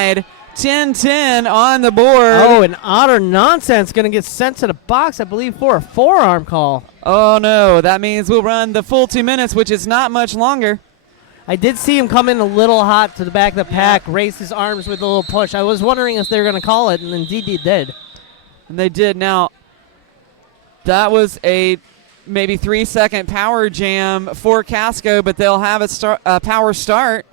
side. 10-10 on the board. Oh, and Otter Nonsense going to get sent to the box, I believe, for a forearm call. Oh, no. That means we'll run the full 2 minutes, which is not much longer. I did see him come in a little hot to the back of the pack, raise his arms with a little push. I was wondering if they were going to call it, and indeed they did. And they did. Now, that was a maybe 3-second power jam for Casco, but they'll have a power start.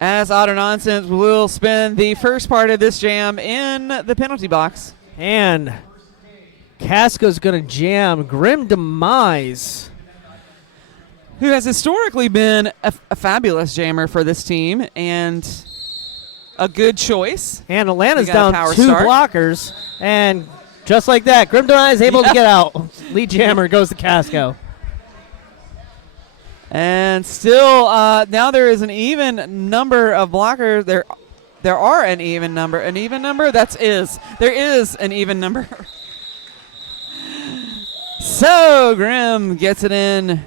As Otter Nonsense will spend the first part of this jam in the penalty box. And Casco's going to jam Grim Demise, who has historically been a fabulous jammer for this team and a good choice. And Atlanta's down 2 start. blockers. And just like that, Grim Demise able to get out. Lead jammer goes to Casco. And still, now there is an even number of blockers. There are an even number. An even number? There is an even number. So Grim gets it in,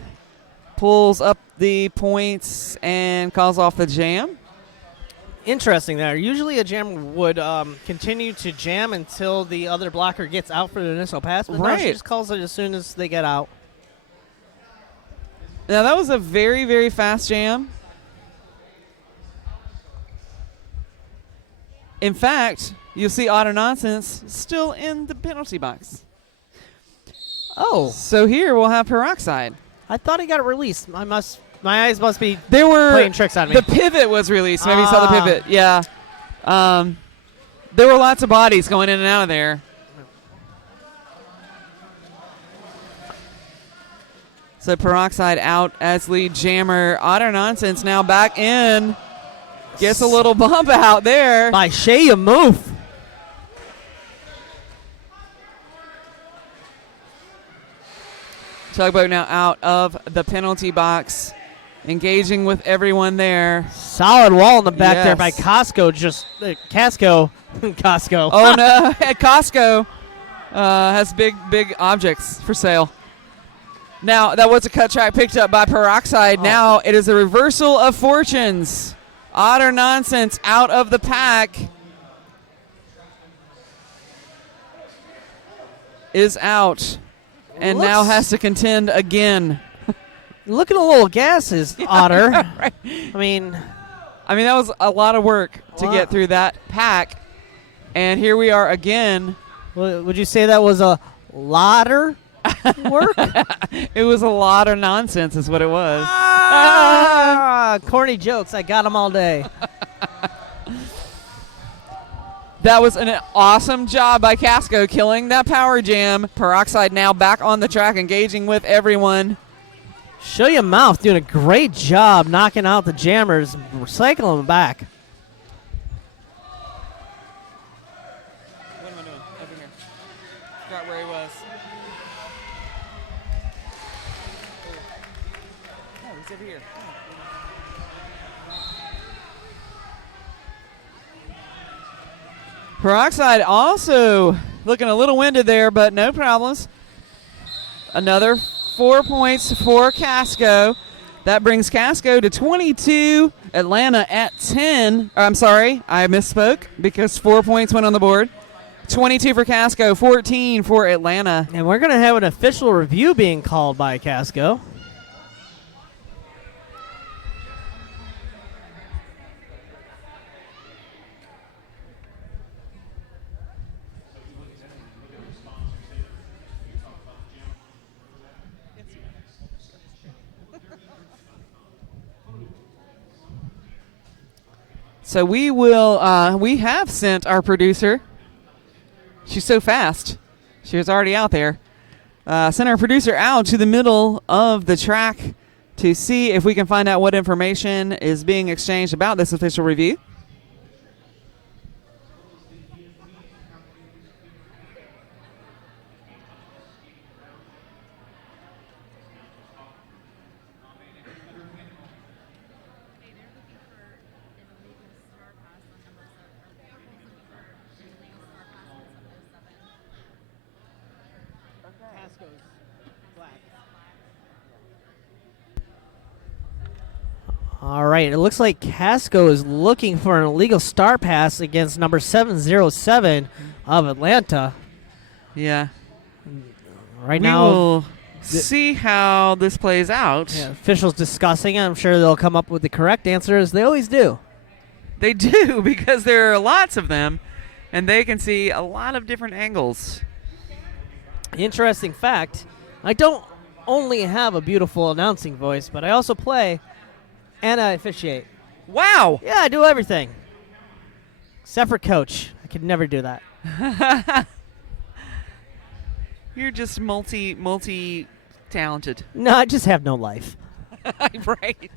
pulls up the points, and calls off the jam. Interesting there. Usually a jammer would continue to jam until the other blocker gets out for the initial pass. But no, she just calls it as soon as they get out. Now, that was a very, very fast jam. In fact, you'll see Otter Nonsense still in the penalty box. Oh. So here we'll have Peroxide. I thought he got released. My eyes must be playing tricks on me. The pivot was released. Maybe you saw the pivot. Yeah. There were lots of bodies going in and out of there. So Peroxide out as lead jammer. Otter Nonsense now back in. Gets a little bump out there. By Shea Move. Tugboat now out of the penalty box. Engaging with everyone there. Solid wall in the back there by Casco. Casco. Costco. Oh, no. Costco has big objects for sale. Now, that was a cut track picked up by Peroxide. Oh. Now it is a reversal of fortunes. Otter Nonsense out of the pack is out and now has to contend again. Looking a little gases, Otter. Right. I mean, that was a lot of work to get through that pack. And here we are again. Would you say that was a lotter work? It was a lot of nonsense is what it was. Corny jokes. I got them all day. That was an awesome job by Casco killing that power jam. Peroxide now back on the track engaging with everyone. Show Your Mouth doing a great job knocking out the jammers, recycling them back. What am I doing? Over here. Forgot where he was. Oh, he's over here. Peroxide also looking a little winded there, but no problems. Another 4 points for Casco. That brings Casco to 22. Atlanta at 10. I'm sorry, I misspoke because 4 points went on the board. 22 for Casco, 14 for Atlanta. And we're going to have an official review being called by Casco. So we have sent our producer. She's so fast. She was already out there. Sent our producer out to the middle of the track to see if we can find out what information is being exchanged about this official review. All right, it looks like Casco is looking for an illegal star pass against number 707 of Atlanta. Yeah. Right we now, will see how this plays out. yeah, officials discussing. I'm sure they'll come up with the correct answer, as they always do. They do, because there are lots of them, and they can see a lot of different angles. Interesting fact, I don't only have a beautiful announcing voice, but I also play and I officiate. Wow! Yeah, I do everything. Except for coach. I could never do that. You're just multi-talented. No, I just have no life. Right.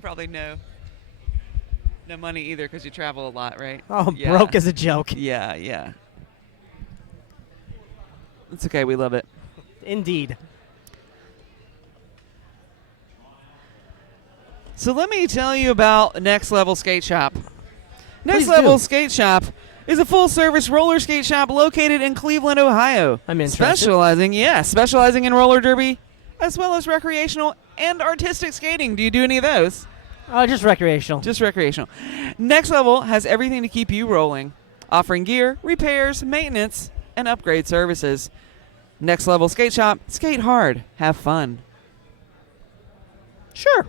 Probably no money either, because you travel a lot, right? Oh, yeah. Broke as a joke. Yeah. It's okay. We love it. Indeed. So let me tell you about Next Level Skate Shop. Next Please Level do. Skate Shop is a full-service roller skate shop located in Cleveland, Ohio. I'm interested. Specializing in roller derby, as well as recreational and artistic skating. Do you do any of those? Just recreational. Just recreational. Next Level has everything to keep you rolling, offering gear, repairs, maintenance, and upgrade services. Next Level Skate Shop. Skate hard. Have fun. Sure.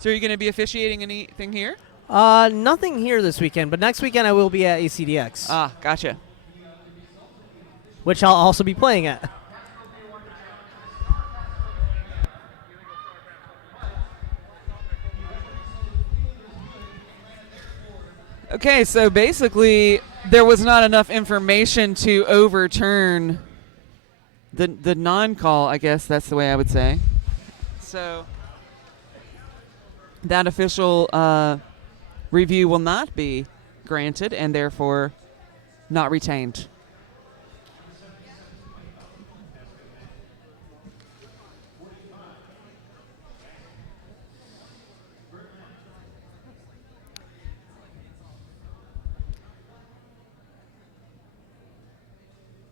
So are you going to be officiating anything here? Nothing here this weekend, but next weekend I will be at ACDX, Ah, gotcha. which I'll also be playing at. Okay, so basically there was not enough information to overturn the non-call, I guess that's the way I would say. So that official review will not be granted and therefore not retained.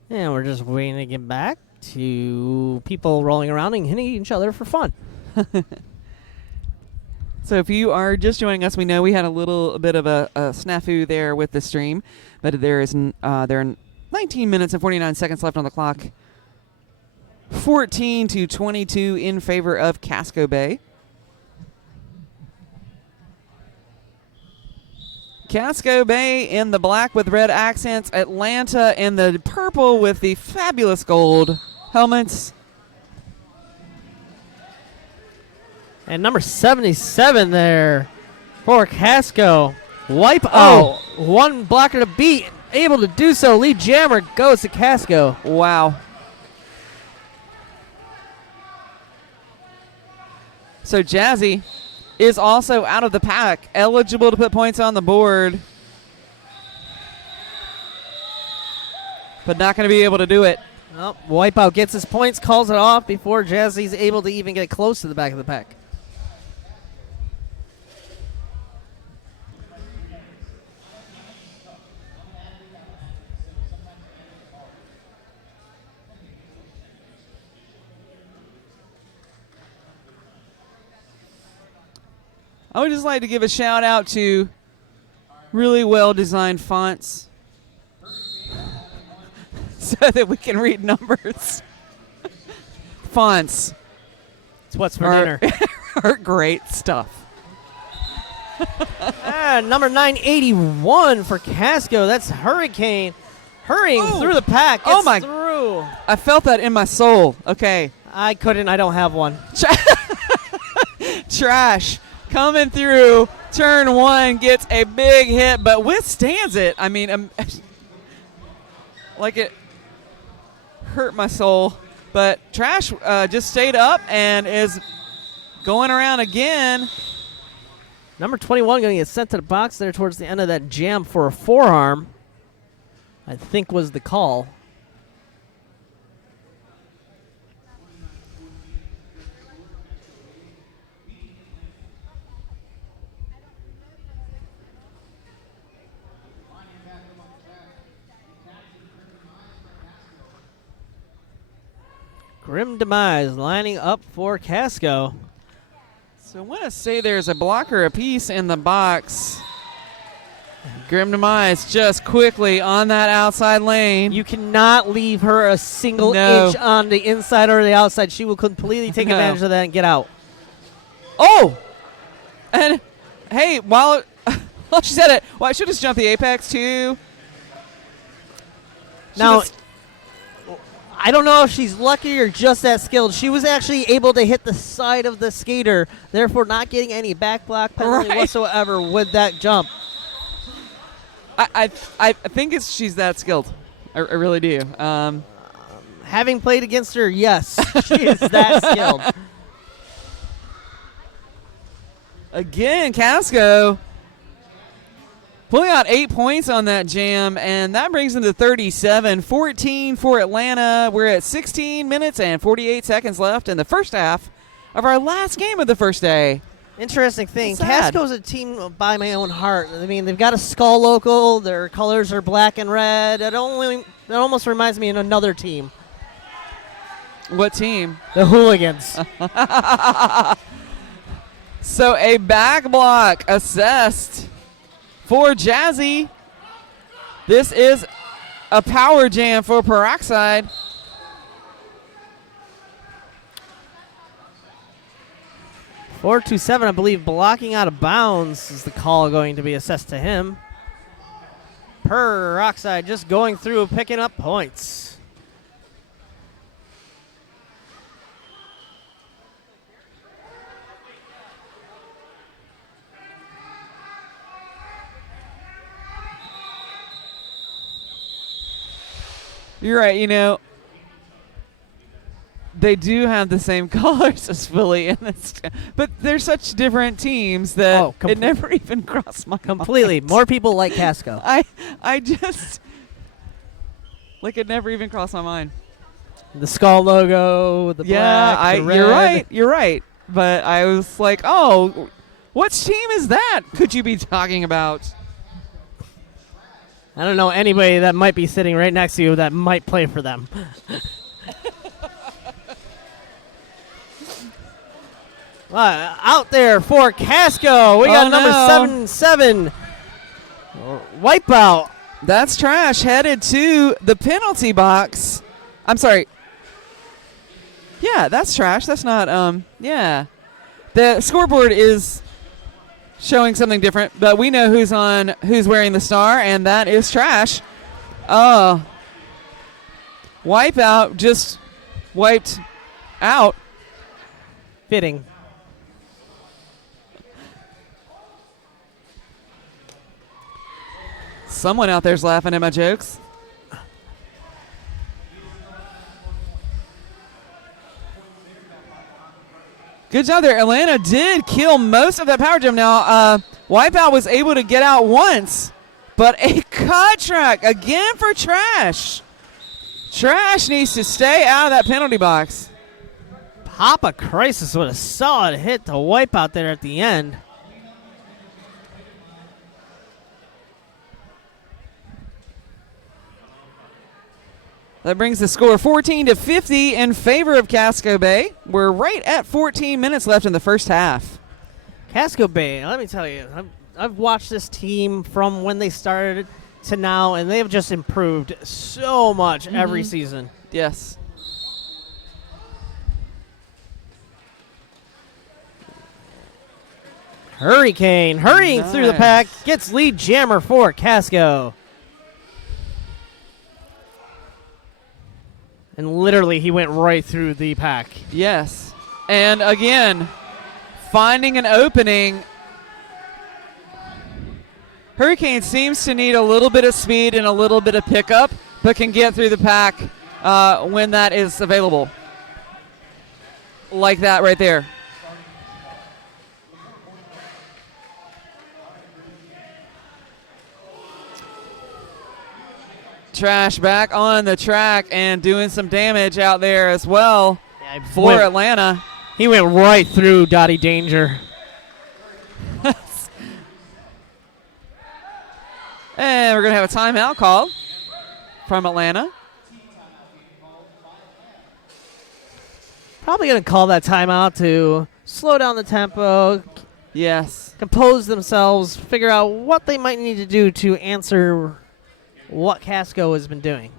And we're just waiting to get back to people rolling around and hitting each other for fun. So if you are just joining us, we know we had a little bit of a snafu there with the stream, but there are 19 minutes and 49 seconds left on the clock. 14-22 in favor of Casco Bay. Casco Bay in the black with red accents, Atlanta in the purple with the fabulous gold helmets. And number 77 there for Casco. Wipe out. One blocker to beat. Able to do so. Lead jammer goes to Casco. Wow. So Jazzy is also out of the pack, eligible to put points on the board, but not going to be able to do it. Oh, Wipeout gets his points, calls it off before Jazzy's able to even get close to the back of the pack. I would just like to give a shout out to really well designed fonts so that we can read numbers. Fonts It's what's for dinner. are great stuff. Number 981 for Casco. That's Hurricane. Hurrying through the pack. Oh Gets my- through. I felt that in my soul. Okay. I couldn't. I don't have one. Trash coming through turn one, gets a big hit, but withstands it. I mean, like it hurt my soul. But Trash just stayed up and is going around again. Number 21 going to get sent to the box there towards the end of that jam for a forearm. I think was the call. Grim Demise lining up for Casco. So I want to say there's a blocker apiece in the box. Grim Demise just quickly on that outside lane. You cannot leave her a single No. inch on the inside or the outside. She will completely take advantage of that and get out. Oh! And, hey, while she's at it, well, I should have jumped the apex, too. Now, I don't know if she's lucky or just that skilled. She was actually able to hit the side of the skater, therefore not getting any back block penalty whatsoever with that jump. I think she's that skilled. I really do. Having played against her, yes, she is that skilled. Again, Casco pulling out 8 points on that jam, and that brings them to 37. 14 for Atlanta. We're at 16 minutes and 48 seconds left in the first half of our last game of the first day. Interesting thing, Sad. Casco's a team by my own heart. I mean, they've got a skull local. Their colors are black and red. It almost reminds me of another team. What team? The Hooligans. So a back block assessed for Jazzy. This is a power jam for Peroxide. .427, I believe, blocking out of bounds is the call going to be assessed to him. Peroxide just going through, picking up points. You're right, you know, they do have the same colors as Philly, and but they're such different teams that it never even crossed my completely. mind. More people like Casco. I just, like, it never even crossed my mind. The skull logo, the black, the red. You're right. But I was like, oh, what team is that could you be talking about? I don't know anybody that might be sitting right next to you that might play for them. Out there for Casco. We got number 7-7. Wipeout. That's Trash headed to the penalty box. I'm sorry. Yeah, that's Trash. That's not, yeah. The scoreboard is showing something different, but we know who's wearing the star, and that is Trash. Wipeout just wiped out. Fitting. Someone out there's laughing at my jokes. Good job there. Atlanta did kill most of that power gem. Now, Wipeout was able to get out once, but a cut track again for Trash. Trash needs to stay out of that penalty box. Papa Crisis with a solid hit to wipe out there at the end. That brings the score 14-50 in favor of Casco Bay. We're right at 14 minutes left in the first half. Casco Bay, let me tell you, I've watched this team from when they started to now, and they have just improved so much every season. Yes. Hurricane hurrying through the pack, gets lead jammer for Casco. And literally, he went right through the pack. Yes. And again, finding an opening. Hurricane seems to need a little bit of speed and a little bit of pickup, but can get through the pack when that is available. Like that right there. Trash back on the track and doing some damage out there as well for Atlanta. He went right through Dottie Danger. And we're going to have a timeout called from Atlanta. Probably going to call that timeout to slow down the tempo, Yes. compose themselves, figure out what they might need to do to answer what Casco has been doing.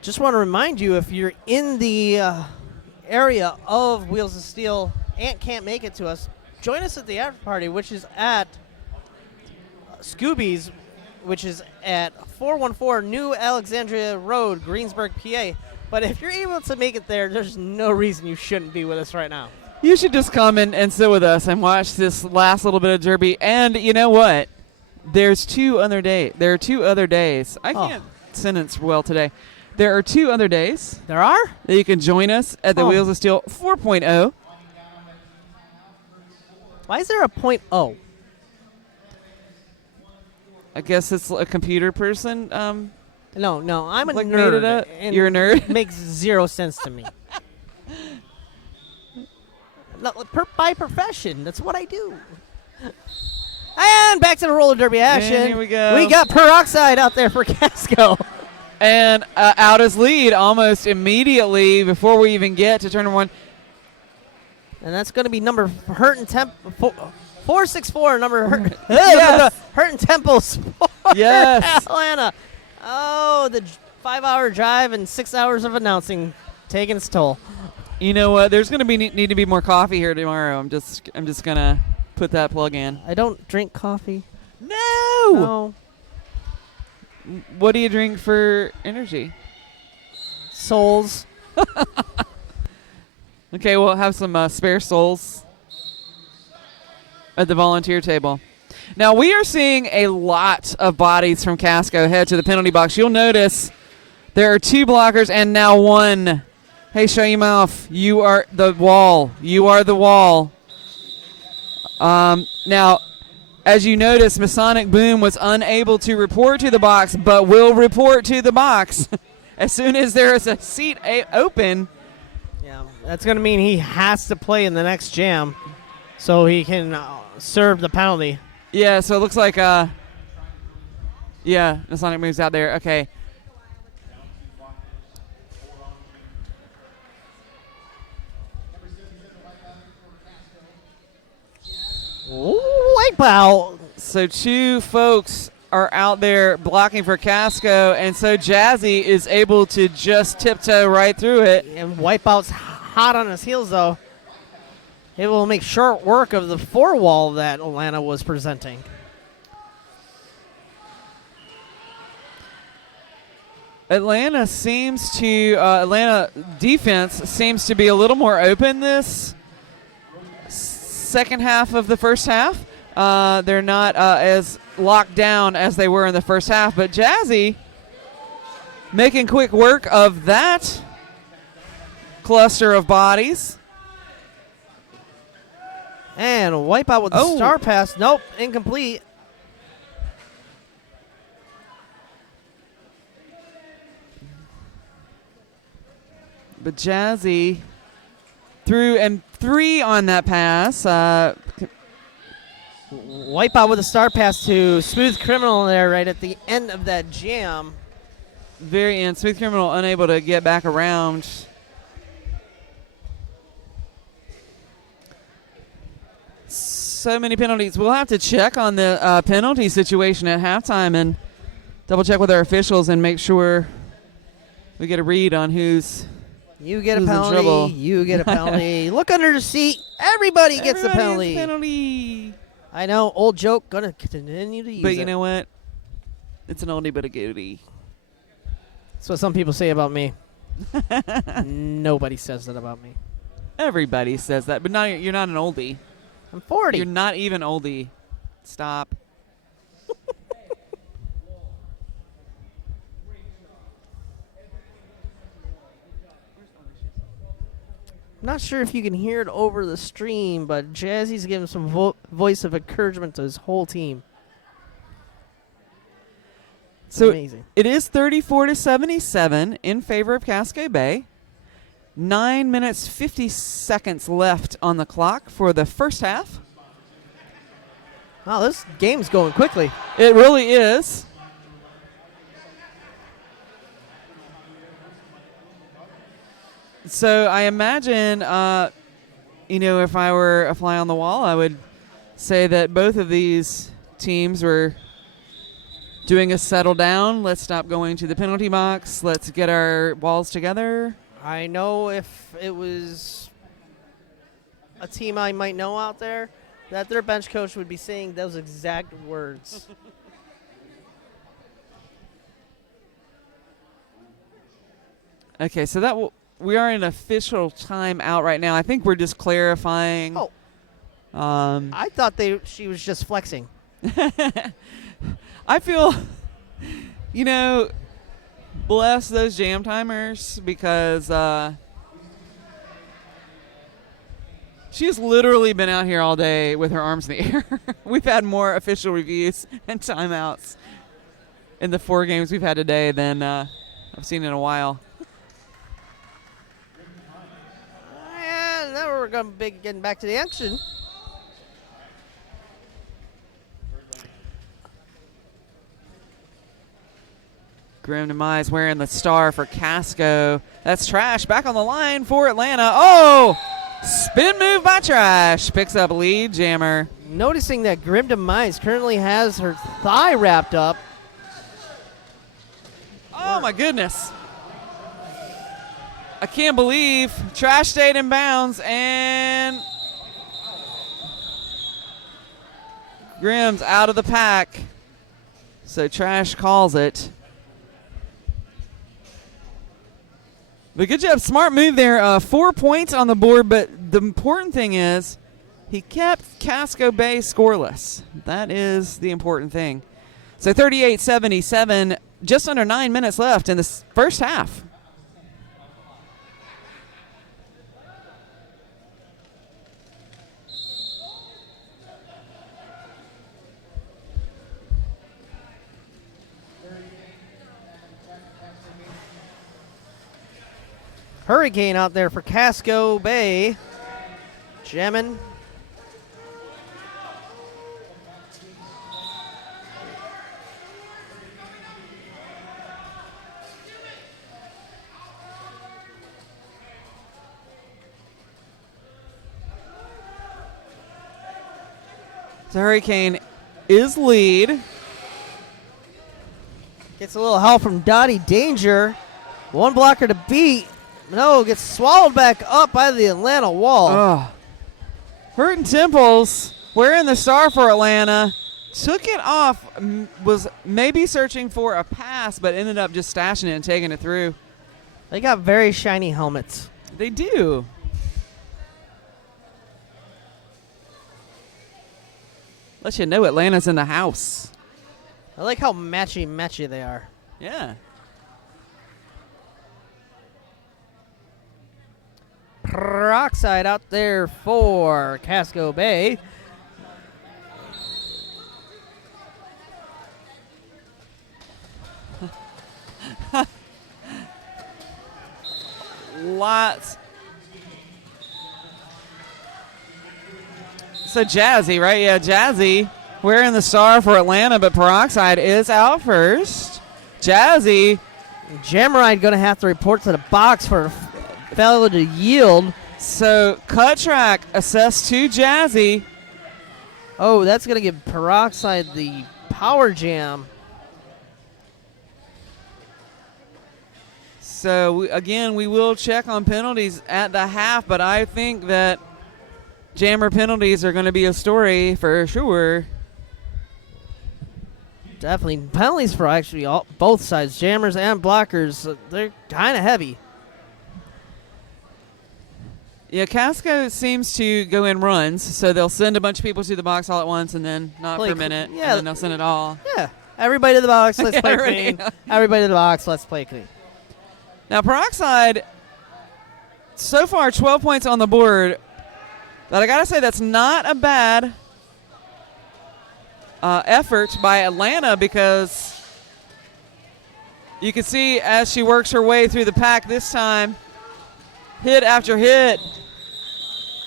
Just want to remind you, if you're in the area of Wheels of Steel and can't make it to us, join us at the after party, which is at Scooby's, which is at 414 New Alexandria Road, Greensburg, PA. But if you're able to make it there, there's no reason you shouldn't be with us right now. You should just come and sit with us and watch this last little bit of Derby. And you know what? There's 2 other days. There are 2 other days. I can't sentence well today. There are 2 other days. There are? That you can join us at the Wheels of Steel 4.0. Why is there a .0? I guess it's a computer person. No, I'm a Like made nerd. it up? And You're a nerd? It makes 0 sense to me. No, by profession, that's what I do. And back to the roller derby action. And here we go. We got Peroxide out there for Casco. And out as lead almost immediately before we even get to turn 1. And that's going to be number Hurton Temple 464. Number Yes. Hurton Temple Sport. Yes. Atlanta. Oh, the 5-hour drive and 6 hours of announcing taking its toll. You know what? There's going to be need to be more coffee here tomorrow. I'm just going to put that plug in. I don't drink coffee. No. What do you drink for energy? Souls. Okay, we'll have some spare souls at the volunteer table. Now, we are seeing a lot of bodies from Casco head to the penalty box. You'll notice there are 2 blockers and now 1. Hey, show your mouth. You are the wall. You are the wall. Now, as you notice, Masonic Boom was unable to report to the box, but will report to the box as soon as there is a seat open. Yeah, that's going to mean he has to play in the next jam so he can serve the penalty. Yeah, so it looks like, Masonic moves out there. Okay. Wipeout. So 2 folks are out there blocking for Casco, and so Jazzy is able to just tiptoe right through it. And Wipeout's hot on his heels, though. It will make short work of the 4 wall that Atlanta was presenting. Atlanta defense seems to be a little more open this second half of the first half. They're not as locked down as they were in the first half, but Jazzy making quick work of that cluster of bodies. And Wipeout with the star pass. Nope, incomplete. But Jazzy threw and 3 on that pass. Wipeout with a star pass to Smooth Criminal there right at the end of that jam. Very end. Smooth Criminal unable to get back around. So many penalties. We'll have to check on the penalty situation at halftime and double check with our officials and make sure we get a read on who's You get a in trouble. penalty. You get a penalty. Look under the seat. Everybody gets a penalty. penalty. I know. Old joke. Gonna continue to use it. But you know what? It's an oldie but a goodie. That's what some people say about me. Nobody says that about me. Everybody says that, but you're not an oldie. I'm 40. You're not even oldie. Stop. Not sure if you can hear it over the stream, but Jazzy's giving some voice of encouragement to his whole team. So amazing. It is 34-77 in favor of Casco Bay. 9 minutes 50 seconds left on the clock for the first half. Wow, this game's going quickly. It really is. So I imagine, if I were a fly on the wall, I would say that both of these teams were doing a settle down. Let's stop going to the penalty box. Let's get our balls together. I know if it was a team I might know out there, that their bench coach would be saying those exact words. Okay, so we are in official timeout right now. I think we're just clarifying. Oh. I thought she was just flexing. I feel, bless those jam timers because she's literally been out here all day with her arms in the air. We've had more official reviews and timeouts in the 4 games we've had today than I've seen in a while. And now we're going to be getting back to the action. Grim Demise wearing the star for Casco. That's Trash back on the line for Atlanta. Oh! Spin move by Trash. Picks up lead jammer. Noticing that Grim Demise currently has her thigh wrapped up. Oh, my goodness. I can't believe Trash stayed in bounds, and Grim's out of the pack. So Trash calls it. But good job. Smart move there. 4 points on the board, but the important thing is he kept Casco Bay scoreless. That is the important thing. So 38-77, just under 9 minutes left in the first half. Hurricane out there for Casco Bay. Jamming. So Hurricane is lead. Gets a little help from Dottie Danger. One blocker to beat. No, gets swallowed back up by the Atlanta wall. Oh. Hurting Temples, wearing the star for Atlanta, took it off, was maybe searching for a pass, but ended up just stashing it and taking it through. They got very shiny helmets. They do. Let you know Atlanta's in the house. I like how matchy they are. Yeah. Peroxide out there for Casco Bay. Lots. So Jazzy, right? Yeah, Jazzy wearing the star for Atlanta, but Peroxide is out first. Jazzy. Jammeride going to have to report to the box for failure to yield. So cut track assessed to Jazzy. Oh, that's going to give Peroxide the power jam. So, again, we will check on penalties at the half, but I think that jammer penalties are going to be a story for sure. Definitely. Penalties for actually both sides, jammers and blockers. They're kind of heavy. Yeah, Casco seems to go in runs, so they'll send a bunch of people to the box all at once and then not for a minute, and then they'll send it all. Yeah. Everybody to the box, let's play clean. Everybody to the box, let's play clean. Now, Peroxide, so far 12 points on the board, but I got to say that's not a bad effort by Atlanta, because you can see as she works her way through the pack this time, hit after hit,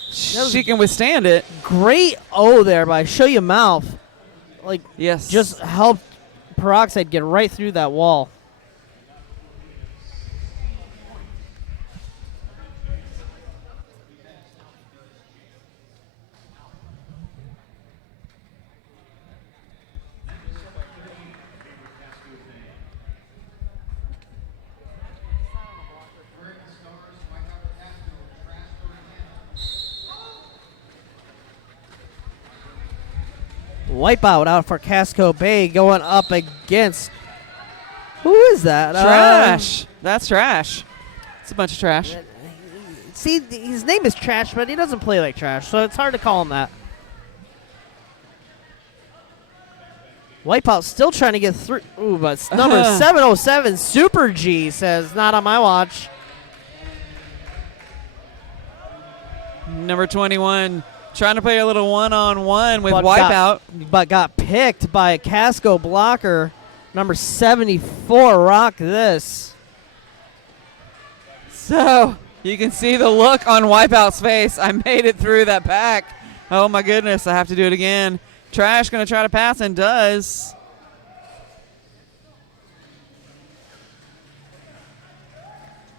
she can withstand it. Great O there by Show Your Mouth. Like, yes, just helped Peroxide get right through that wall. Wipeout out for Casco Bay going up against. Who is that? Trash. That's Trash. It's a bunch of trash. See, his name is Trash, but he doesn't play like Trash, so it's hard to call him that. Wipeout still trying to get through. Ooh, but number 707, Super G, says, not on my watch. Number 21 trying to play a little one-on-one with But Wipeout. But got picked by a Casco blocker. Number 74, rock this. So you can see the look on Wipeout's face. I made it through that pack. Oh, my goodness. I have to do it again. Trash going to try to pass and does.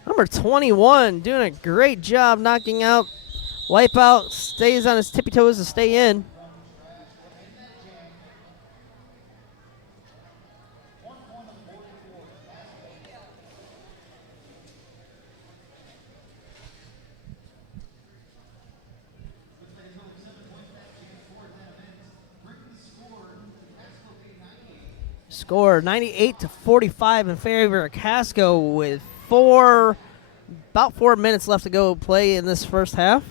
Number 21 doing a great job knocking out. Wipeout stays on his tippy toes to stay in. Score 98-45 in favor of Casco with about 4 minutes left to go play in this first half.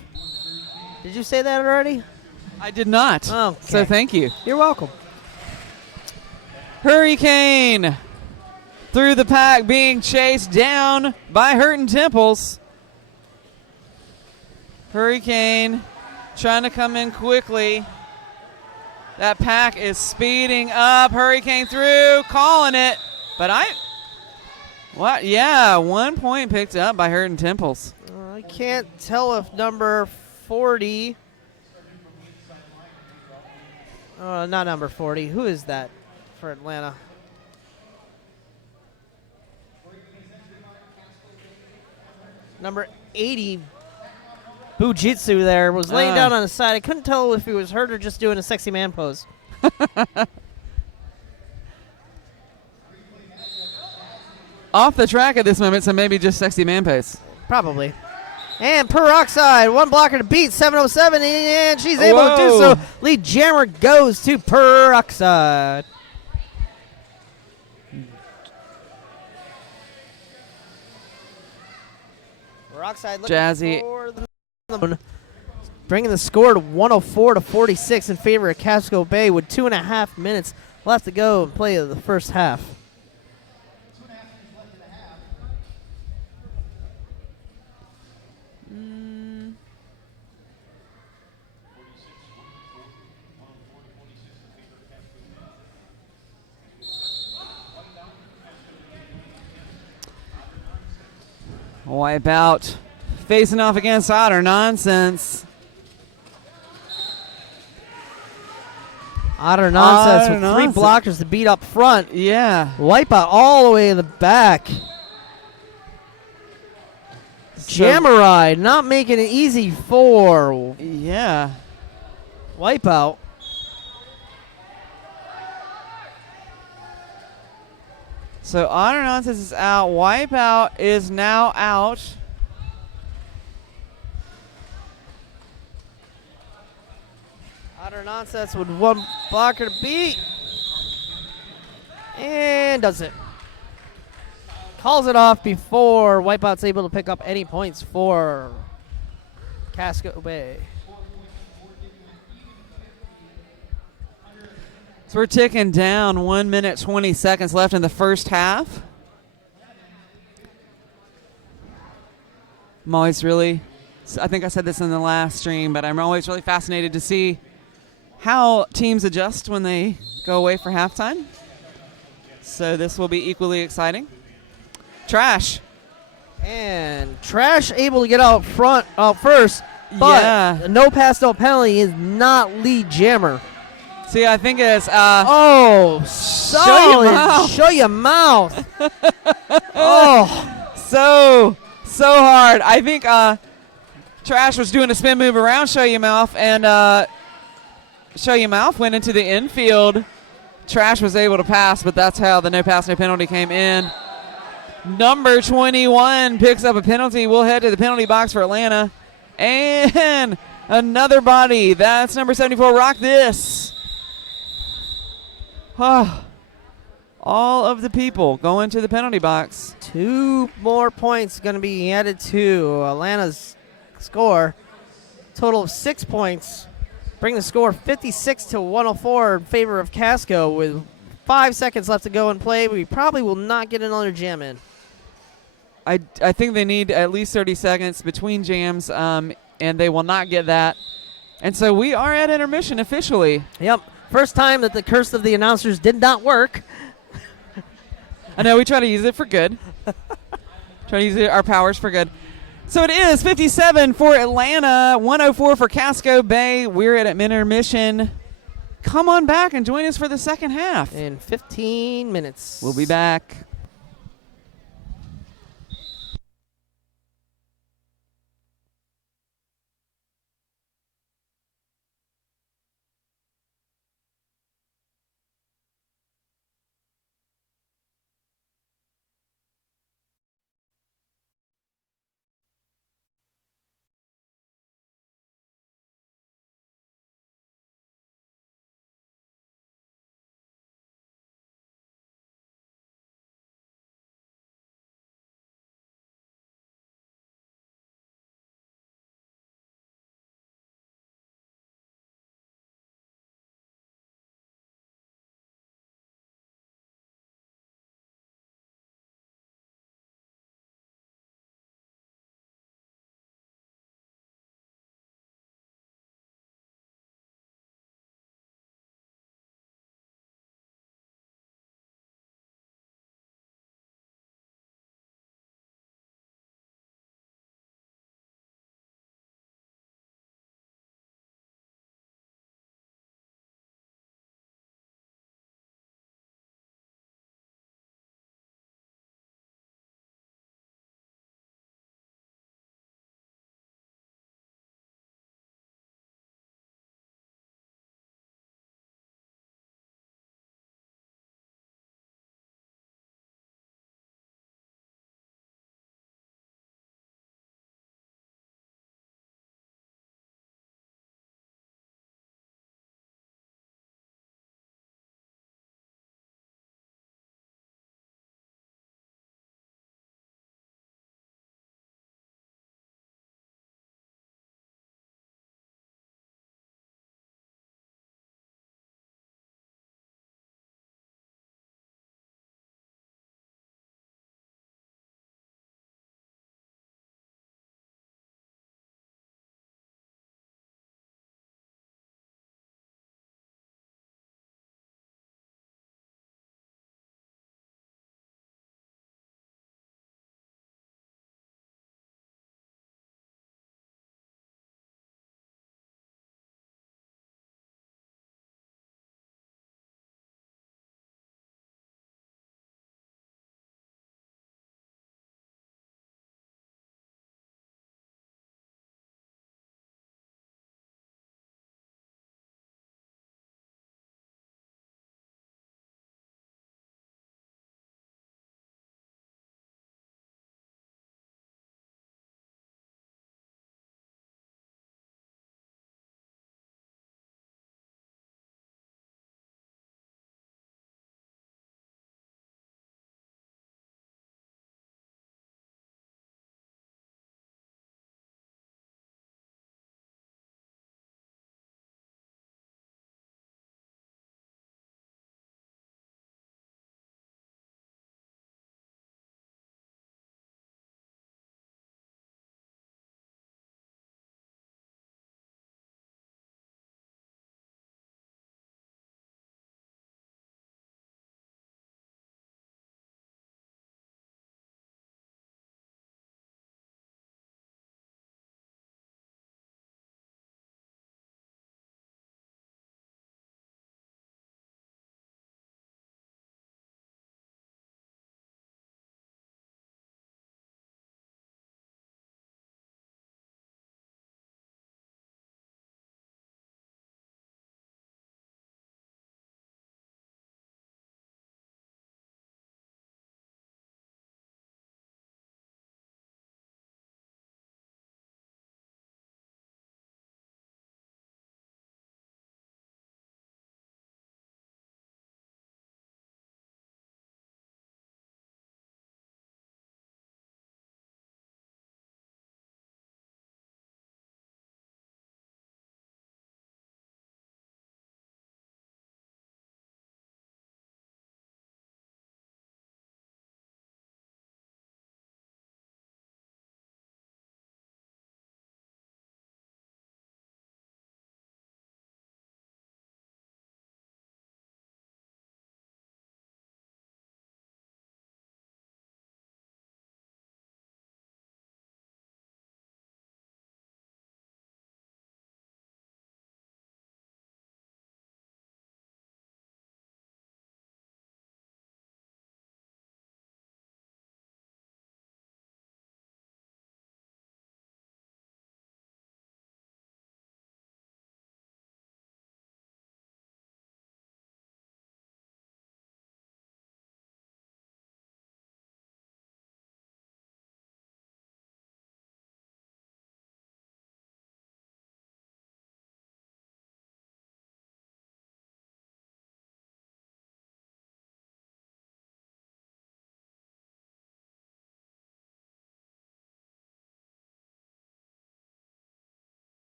Did you say that already? I did not. Oh, okay. So thank you. You're welcome. Hurricane through the pack being chased down by Hurtin' Temples. Hurricane trying to come in quickly. That pack is speeding up. Hurricane through, calling it. But what? Yeah, 1 point picked up by Hurtin' Temples. I can't tell if number 40. Not number 40. Who is that for Atlanta? Number 80. Bujitsu there was laying down on the side. I couldn't tell if he was hurt or just doing a sexy man pose. Off the track at this moment, so maybe just sexy man pose. Probably. And Peroxide, one blocker to beat, 707, and she's able to do Whoa. so. Lead jammer goes to Peroxide. Peroxide looking Jazzy. for the bringing the score to 104-46 in favor of Casco Bay with 2.5 minutes left to go and play the first half. Wipeout facing off against Otter Nonsense. Otter Nonsense Otter with Nonsense. 3 blockers to beat up front. Yeah. Wipeout all the way in the back. Jammeride not making it easy for Yeah. Wipeout. So Otter Nonsense is out. Wipeout is now out. Otter Nonsense with 1 blocker to beat. And does it. Calls it off before Wipeout's able to pick up any points for Casco Bay. So we're ticking down. 1 minute, 20 seconds left in the first half. I'm always really, I think I said this in the last stream, but I'm always really fascinated to see how teams adjust when they go away for halftime. So this will be equally exciting. Trash. And Trash able to get out first, but Yeah. no pass, no penalty is not lead jammer. See, I think it's Oh, solid. mouth. Show your mouth. Oh, so hard. I think Trash was doing a spin move around Show Your Mouth, and Show Your Mouth went into the infield. Trash was able to pass, but that's how the no pass, no penalty came in. Number 21 picks up a penalty. We'll head to the penalty box for Atlanta. And another body. That's number 74. Rock this. All of the people going to the penalty box. 2 more points going to be added to Atlanta's score. Total of 6 points. Bring the score 56 to 104 in favor of Casco with 5 seconds left to go in play. We probably will not get another jam in. I think they need at least 30 seconds between jams, and they will not get that. And so we are at intermission officially. Yep. First time that the curse of the announcers did not work. I know we try to use it for good. Try to use our powers for good. So it is 57 for Atlanta, 104 for Casco Bay. We're at intermission. Come on back and join us for the second half. In 15 minutes. We'll be back.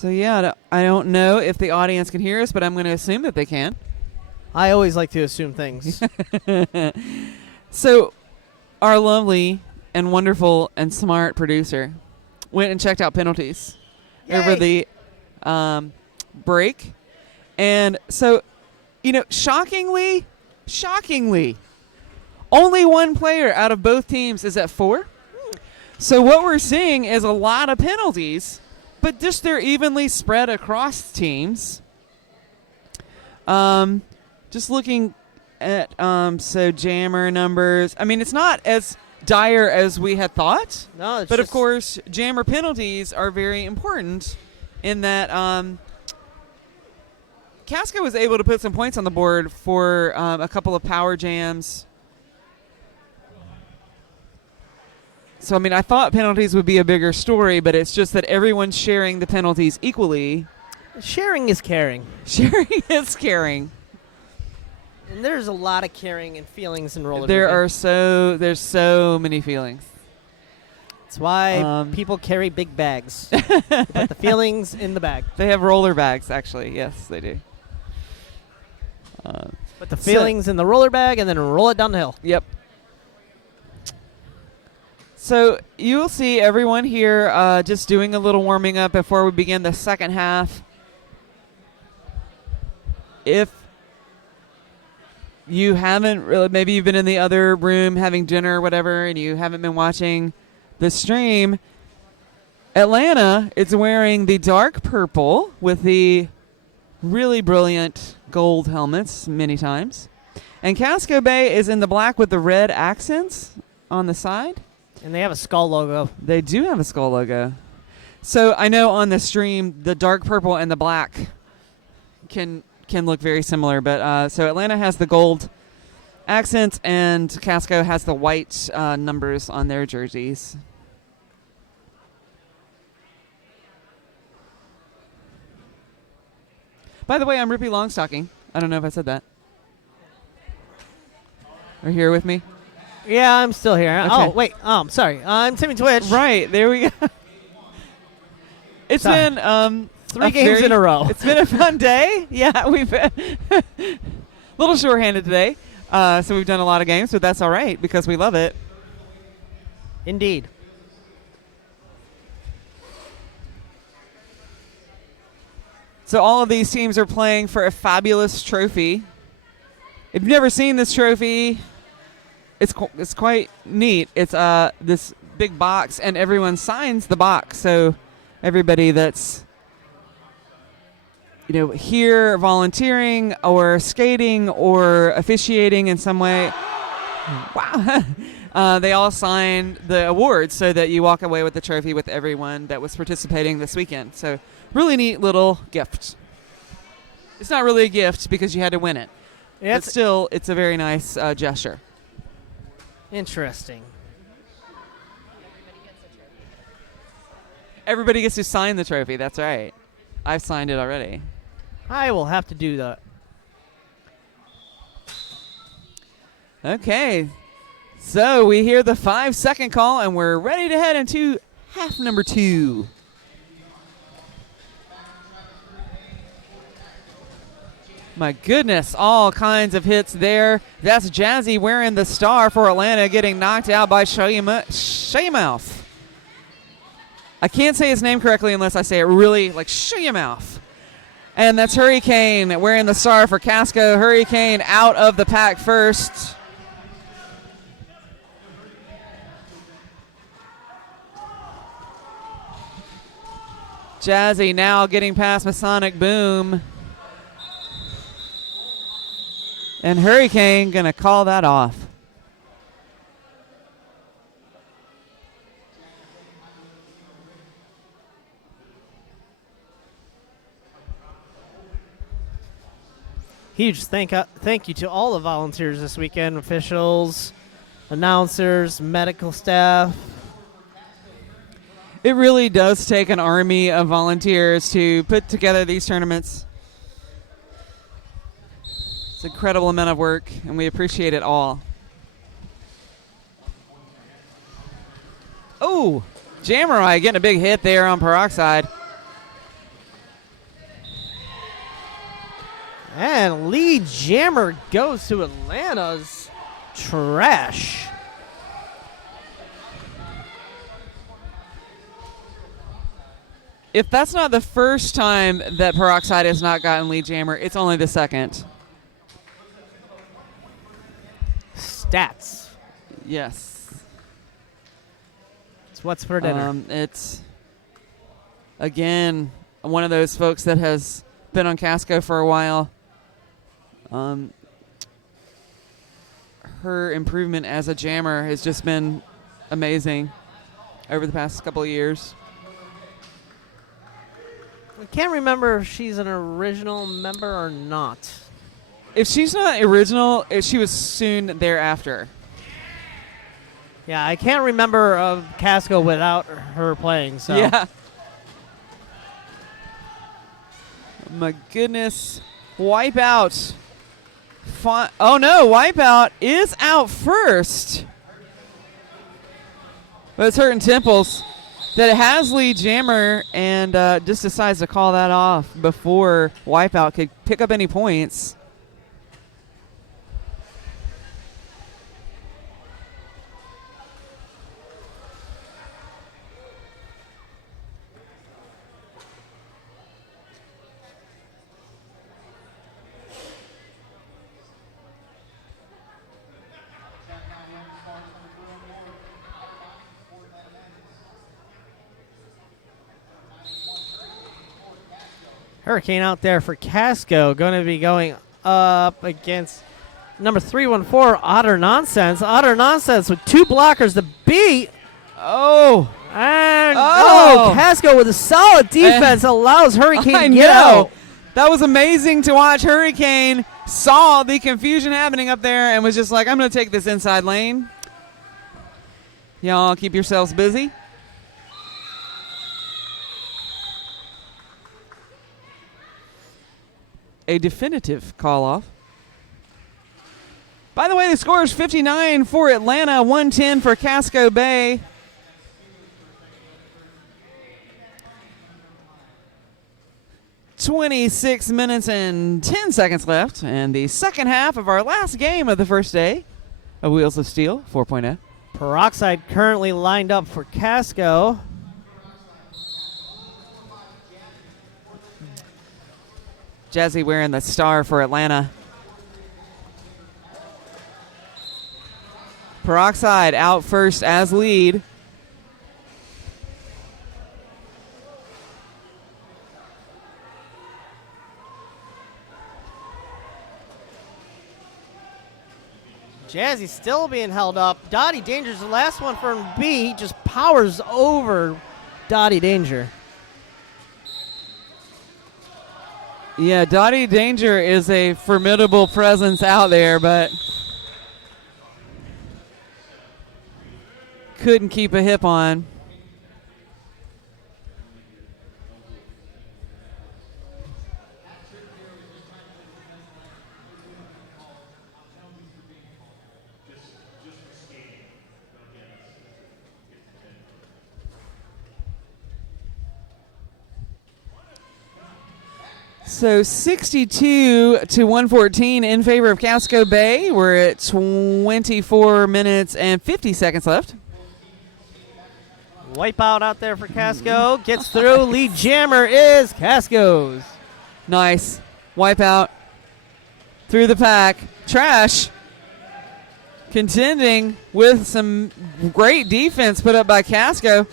So, yeah, I don't know if the audience can hear us, but I'm going to assume that they can. I always like to assume things. So, our lovely and wonderful and smart producer went and checked out penalties over the break. And so, shockingly, only one player out of both teams is at 4. So what we're seeing is a lot of penalties, but just they're evenly spread across teams. Just looking at Jammer numbers. I mean, it's not as dire as we had thought. No, but of course, Jammer penalties are very important in that Casco was able to put some points on the board for a couple of power jams. So, I mean, I thought penalties would be a bigger story, but it's just that everyone's sharing the penalties equally. Sharing is caring. Sharing is caring. And there's a lot of caring and feelings in roller There's so many feelings. That's why people carry big bags. They put the feelings in the bag. They have roller bags, actually. Yes, they do. Put the feelings in the roller bag and then roll it down the hill. Yep. So you'll see everyone here just doing a little warming up before we begin the second half. If you haven't really, maybe you've been in the other room having dinner or whatever, and you haven't been watching the stream, Atlanta is wearing the dark purple with the really brilliant gold helmets many times. And Casco Bay is in the black with the red accents on the side. And they have a skull logo. They do have a skull logo. So I know on the stream, the dark purple and the black can look very similar. But so Atlanta has the gold accents, and Casco has the white numbers on their jerseys. By the way, I'm Ruppy Longstocking. I don't know if I said that. Are you here with me? Yeah, I'm still here. Okay. Oh, wait. Sorry. I'm Timmy Twitch. Right. There we go. It's been 3 games in a row. It's been a fun day. Yeah, we've been a little short-handed today. So we've done a lot of games, but that's all right because we love it. Indeed. So all of these teams are playing for a fabulous trophy. If you've never seen this trophy, it's quite neat. It's this big box, and everyone signs the box. So everybody that's here volunteering or skating or officiating in some way, wow, they all sign the awards so that you walk away with the trophy with everyone that was participating this weekend. So really neat little gift. It's not really a gift because you had to win it. Yeah, but still, it's a very nice gesture. Interesting. Everybody gets to sign the trophy. That's right. I've signed it already. I will have to do that. Okay. So we hear the 5-second call, and we're ready to head into half number 2. My goodness, all kinds of hits there. That's Jazzy wearing the star for Atlanta, getting knocked out by Shayamouth. I can't say his name correctly unless I say it really like Shayamouth. And that's Hurricane wearing the star for Casco. Hurricane out of the pack first. Jazzy now getting past Masonic Boom. And Hurricane going to call that off. Huge thank you to all the volunteers this weekend, officials, announcers, medical staff. It really does take an army of volunteers to put together these tournaments. It's an incredible amount of work, and we appreciate it all. Oh, Jammerai getting a big hit there on Peroxide. And Lee Jammer goes to Atlanta's trash. If that's not the first time that Peroxide has not gotten Lee Jammer, it's only the second. Stats. Yes. It's what's for dinner. It's, again, one of those folks that has been on Casco for a while. Her improvement as a jammer has just been amazing over the past couple of years. I can't remember if she's an original member or not. If she's not original, she was soon thereafter. Yeah, I can't remember of Casco without her playing. So Yeah. My goodness. Wipeout. Oh, no. Wipeout is out first. But it's hurting Temples. That it has Lee Jammer and just decides to call that off before Wipeout could pick up any points. Hurricane out there for Casco, going to be going up against number 314, Otter Nonsense. Otter Nonsense with 2 blockers to beat. Oh. And Oh. Casco with a solid defense allows Hurricane to get out. That was amazing to watch. Hurricane saw the confusion happening up there and was just like, I'm going to take this inside lane. Y'all keep yourselves busy. A definitive call-off. By the way, the score is 59 for Atlanta, 110 for Casco Bay. "26 minutes and 10 seconds left, and the second half of our last game of the first day of Wheels of Steel 4.0. Peroxide currently lined up for Casco. Jazzy wearing the star for Atlanta. Peroxide out first as lead. Jazzy still being held up. Dottie Danger's the last one from B. He just powers over Dottie Danger. Yeah, Dottie Danger is a formidable presence out there, but couldn't keep a hip on. So 62 to 114 in favor of Casco Bay. We're at 24 minutes and 50 seconds left. Wipeout out there for Casco. Gets through. Lead jammer is Casco's. Nice. Wipeout through the pack. Trash contending with some great defense put up by Casco.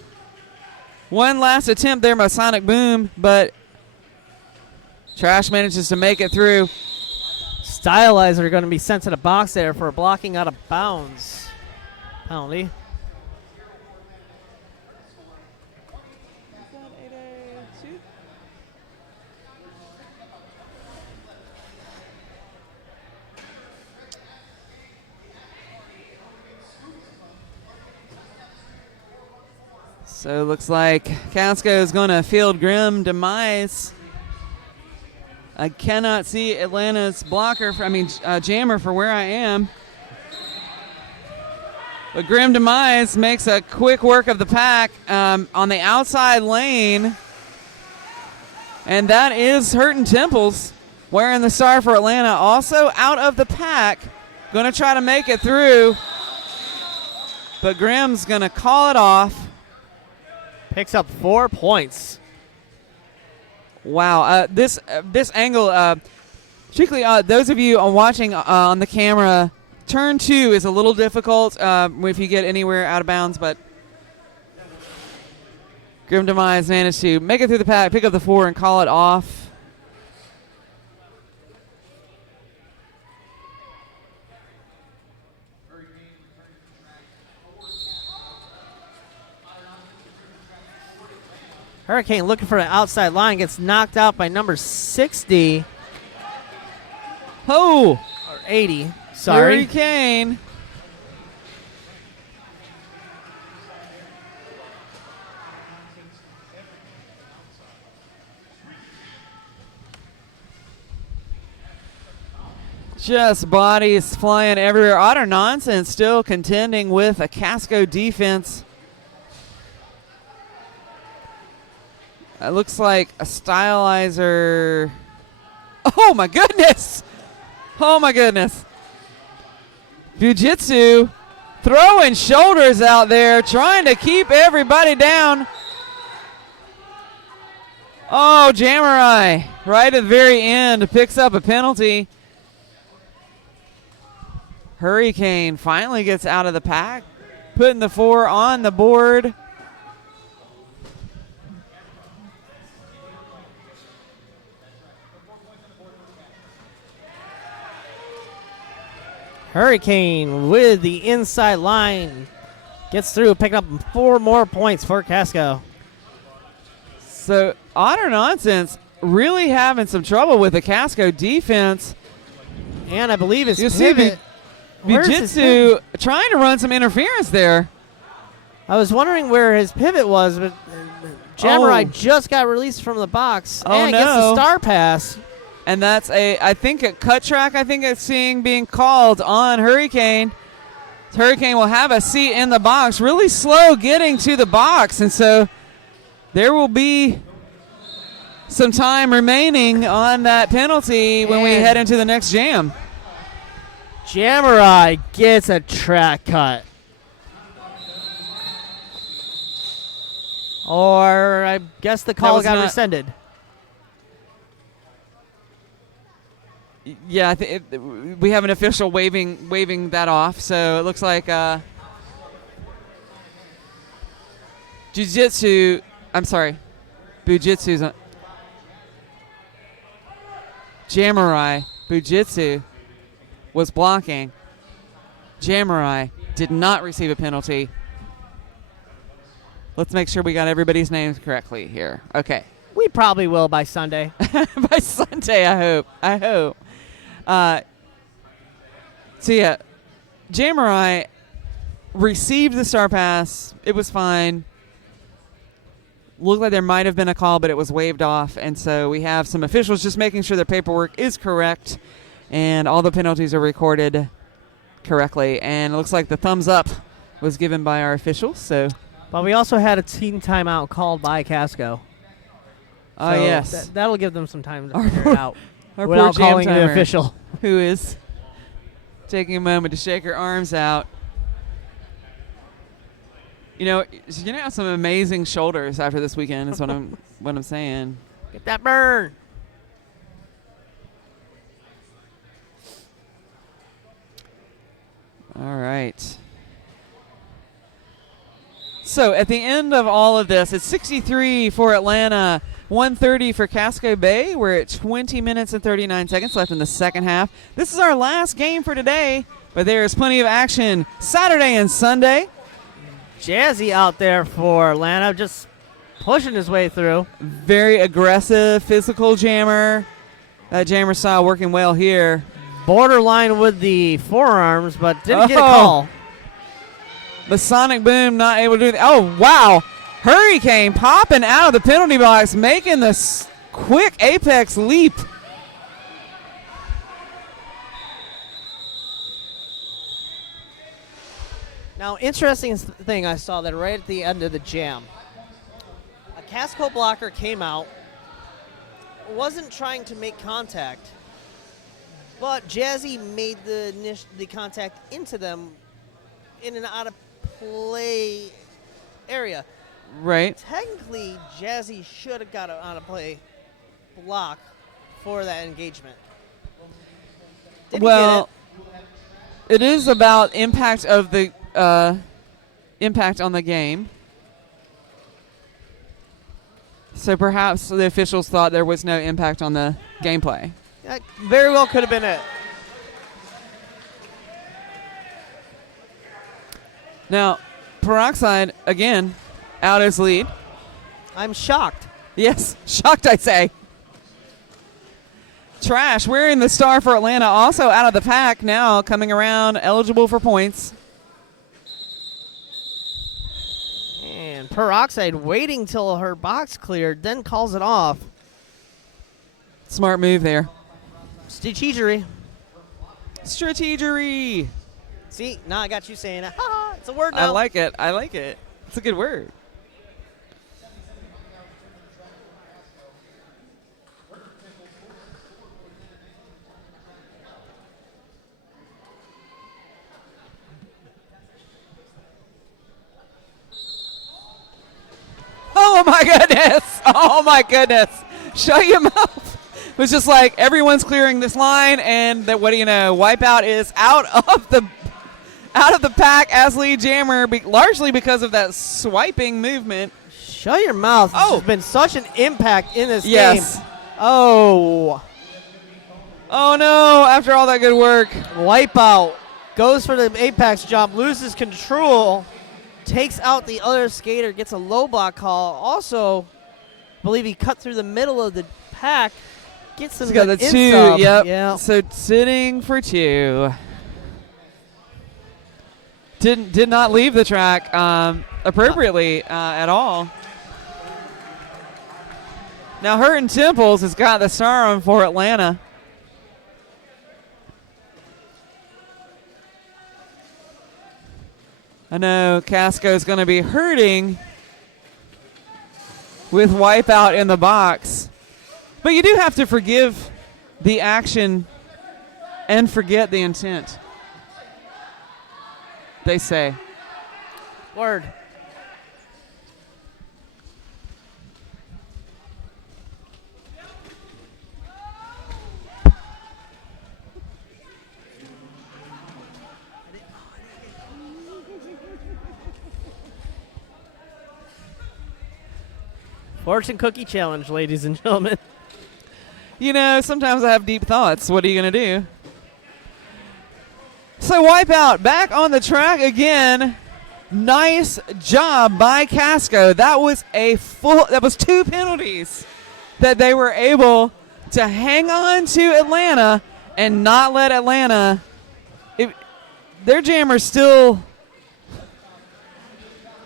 One last attempt there by Sonic Boom, but Trash manages to make it through. Stylizer going to be sent to the box there for blocking out of bounds penalty. So it looks like Casco is going to field Grim Demise. I cannot see Atlanta's blocker, jammer for where I am. But Grim Demise makes a quick work of the pack on the outside lane. And that is hurting Temples. wearing the star for Atlanta, also out of the pack. Going to try to make it through, but Grimm's going to call it off. Picks up 4 points. Wow, this angle, particularly those of you watching on the camera, turn 2 is a little difficult if you get anywhere out of bounds, but Grim Demise managed to make it through the pack, pick up the 4, and call it off. Hurricane looking for an outside line, gets knocked out by number 60. Oh! Or 80, sorry. Hurricane. Just bodies flying everywhere. Utter Nonsense still contending with a Casco defense. It looks like a stylizer. Oh, my goodness. Oh, my goodness. Jiu-Jitsu throwing shoulders out there, trying to keep everybody down. Oh, Jamurai, right at the very end, picks up a penalty. Hurricane finally gets out of the pack, putting the 4 on the board. Hurricane with the inside line gets through, picking up 4 more points for Casco. So Utter Nonsense really having some trouble with the Casco defense. And I believe his You see pivot. Where's his Jiu-Jitsu pivot? trying to run some interference there. I was wondering where his pivot was, but Jamurai Oh. just got released from the box. Oh, and gets the no. star pass. And that's I think a cut track, I think it's being called on Hurricane. Hurricane will have a seat in the box, really slow getting to the box. And so there will be some time remaining on that penalty when we And head into the next jam. Jamurai gets a track cut. Or I guess the call was got not- rescinded. Yeah, we have an official waving that off. So it looks like Jiu-Jitsu. I'm sorry, Bujitsu's Jamurai. Bujitsu was blocking. Jamurai did not receive a penalty. Let's make sure we got everybody's names correctly here. Okay. We probably will by Sunday. By Sunday, I hope. So yeah, Jamurai received the star pass. It was fine. Looked like there might have been a call, but it was waved off. And so we have some officials just making sure their paperwork is correct and all the penalties are recorded correctly. And it looks like the thumbs up was given by our officials. So, But we also had a team timeout called by Casco. oh So yes, that'll give them some time to Our figure it out our without poor jam calling the timer, official. who is taking a moment to shake her arms out. You know, she's gonna have some amazing shoulders after this weekend. Is what I'm saying. Get that burn. All right. So at the end of all of this, it's 63 for Atlanta, 130 for Casco Bay. We're at 20 minutes and 39 seconds left in the second half. This is our last game for today, but there is plenty of action Saturday and Sunday. Jazzy out there for Atlanta, just pushing his way through. Very aggressive, physical jammer. That jammer style working well here. Borderline with the forearms, but didn't get a Oh. call. The Sonic Boom not able to do that. Oh, wow. Hurricane popping out of the penalty box, making this quick apex leap. Now, interesting thing I saw that right at the end of the jam. A Casco blocker came out, wasn't trying to make contact, But Jazzy made the contact into them in an out of play area. Right. Technically, Jazzy should have got an out of play block for that engagement. Didn't Well, get it is about impact of the impact on the game. So perhaps the officials thought there was no impact on the gameplay. that very well could have been it. Now, Peroxide, again, out as lead. I'm shocked. Yes, shocked, I say. Trash, wearing the star for Atlanta, also out of the pack now, coming around, eligible for points. And Peroxide waiting till her box cleared, then calls it off. Smart move there. Strategery. Strategery. See, now I got you saying it. Ha, it's a word now. I like it. I like it. It's a good word. Oh my goodness! Oh my goodness! Shut your mouth! It was just like everyone's clearing this line, and that, what do you know? Wipeout is out of the pack as lead jammer, largely because of that swiping movement. Shut your mouth. Oh. There's been such an impact in this Yes. game. Oh. Oh no! After all that good work, Wipeout. Goes for the apex jump, loses control, takes out the other skater, gets a low block call. Also, I believe he cut through the middle of the pack, gets him he's got the in two. sub. Yep. Yeah. So sitting for two. Did not leave the track appropriately at all. Now Hurtin' Temples has got the star on for Atlanta. I know Casco's going to be hurting with Wipeout in the box. But you do have to forgive the action and forget the intent, they say. Word. Fortune cookie challenge, ladies and gentlemen. You know, sometimes I have deep thoughts. What are you going to do? So Wipeout back on the track again. Nice job by Casco. That was two penalties that they were able to hang on to Atlanta and not let Atlanta. Their jammer's still.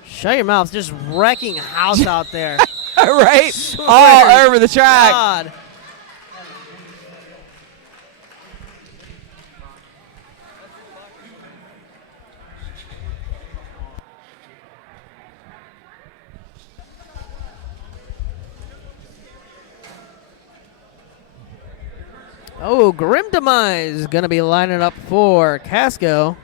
Shut your mouth. Just wrecking house out there. Right? Swear All to over the track. God. Oh, Grim Demise going to be lining up for Casco.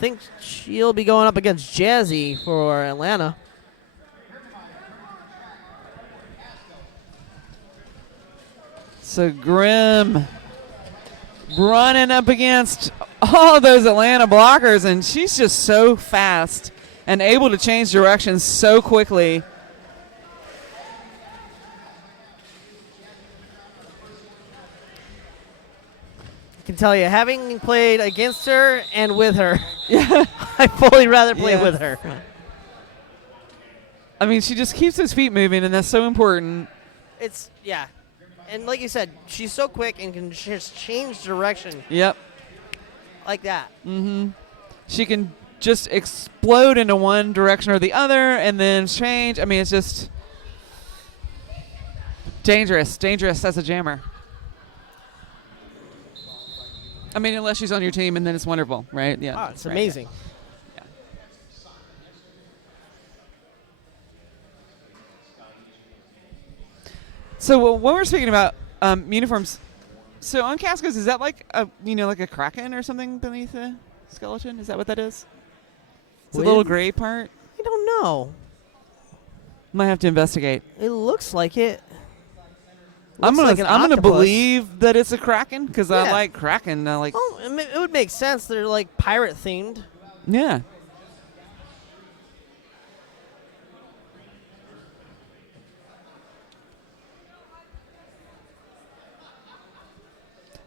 Think she'll be going up against Jazzy for Atlanta. So Grim running up against all those Atlanta blockers, and she's just so fast and able to change directions so quickly. I can tell you, having played against her and with her, I'd fully rather play Yeah. with her. I mean, she just keeps those feet moving, and that's so important. It's, yeah. And like you said, she's so quick and can just change direction Yep. like that. Mm-hmm. She can just explode into one direction or the other and then change. I mean, it's just dangerous as a jammer. I mean, unless she's on your team, and then it's wonderful, right? Yeah. Oh, it's right, amazing. yeah. So when we're speaking about uniforms So on Casco's, is that like like a kraken or something beneath the skeleton? Is that what that is? It's a little gray part. I don't know. Might have to investigate. It looks like it. I'm Looks like an gonna octopus. believe that it's a kraken because I Yeah. like kraken. I like. Oh, it would make sense. They're like pirate themed. Yeah.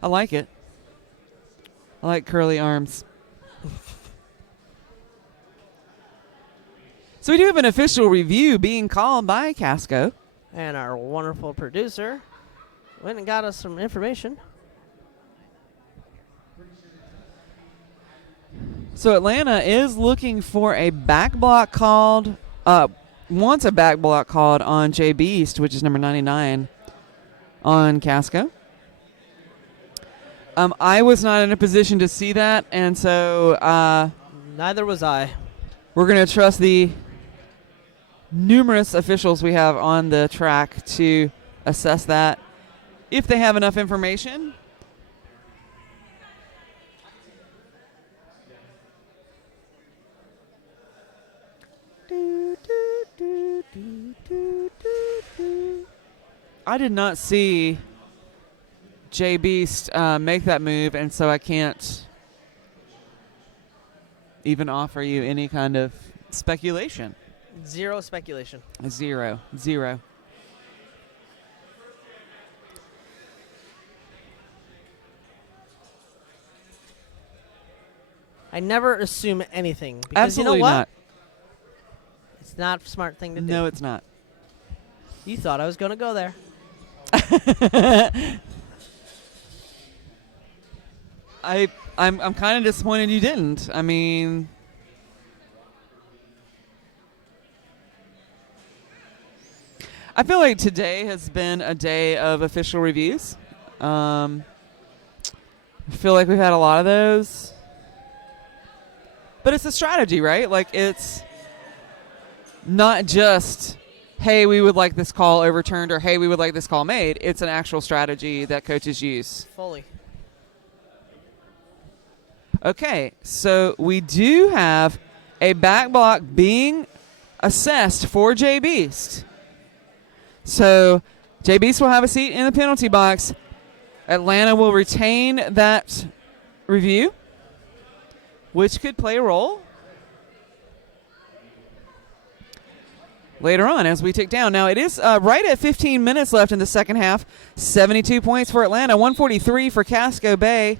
I like it. I like curly arms. So we do have an official review being called by Casco. And our wonderful producer went and got us some information. So Atlanta is looking for a back block called, wants a back block called on Jay Beast, which is number 99 on Casco. I was not in a position to see that, and so Neither was I. we're going to trust the numerous officials we have on the track to assess that if they have enough information. I did not see Jay Beast make that move, and so I can't even offer you any kind of speculation. Zero speculation. Zero. I never assume anything. Because Absolutely you know what? not. It's not a smart thing to do. No, it's not. You thought I was going to go there. I'm kind of disappointed you didn't. I mean, I feel like today has been a day of official reviews. I feel like we've had a lot of those. But it's a strategy, right? Like, it's not just, hey, we would like this call overturned, or hey, we would like this call made. It's an actual strategy that coaches use. Fully. Okay, so we do have a back block being assessed for Jay Beast. So Jay Beast will have a seat in the penalty box. Atlanta will retain that review, which could play a role later on as we tick down. Now, it is right at 15 minutes left in the second half. 72 points for Atlanta, 143 for Casco Bay.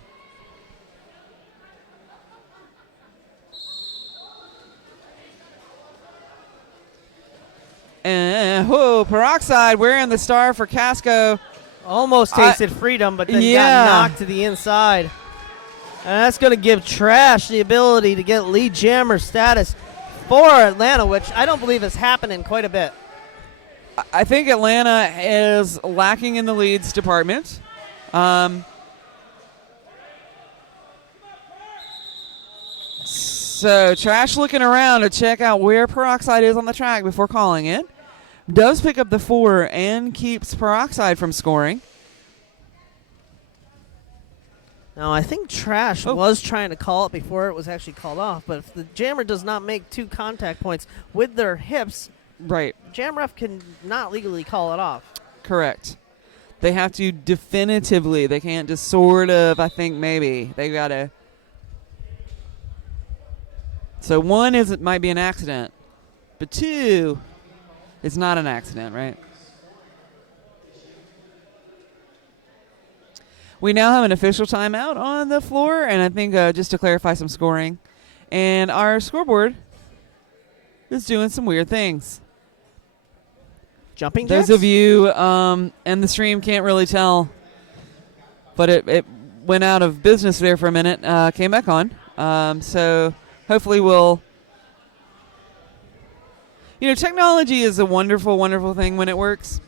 And Peroxide wearing the star for Casco. Almost tasted freedom, but then yeah. got knocked to the inside. And that's going to give Trash the ability to get lead jammer status for Atlanta, which I don't believe has happened in quite a bit. I think Atlanta is lacking in the leads department. So Trash looking around to check out where Peroxide is on the track before calling it. Does pick up the 4 and keeps Peroxide from scoring. Now, I think Trash was trying to call it before it was actually called off, but if the jammer does not make 2 contact points with their hips, right, jam ref can not legally call it off. Correct. They have to definitively. They can't just sort of, I think maybe. They got to. So 1 is, it might be an accident, but 2, it's not an accident, right? We now have an official timeout on the floor, and I think just to clarify some scoring. And our scoreboard is doing some weird things. Jumping jacks? Those of you in the stream can't really tell, but it went out of business there for a minute, came back on. So hopefully we'll... You know, technology is a wonderful, wonderful thing when it works.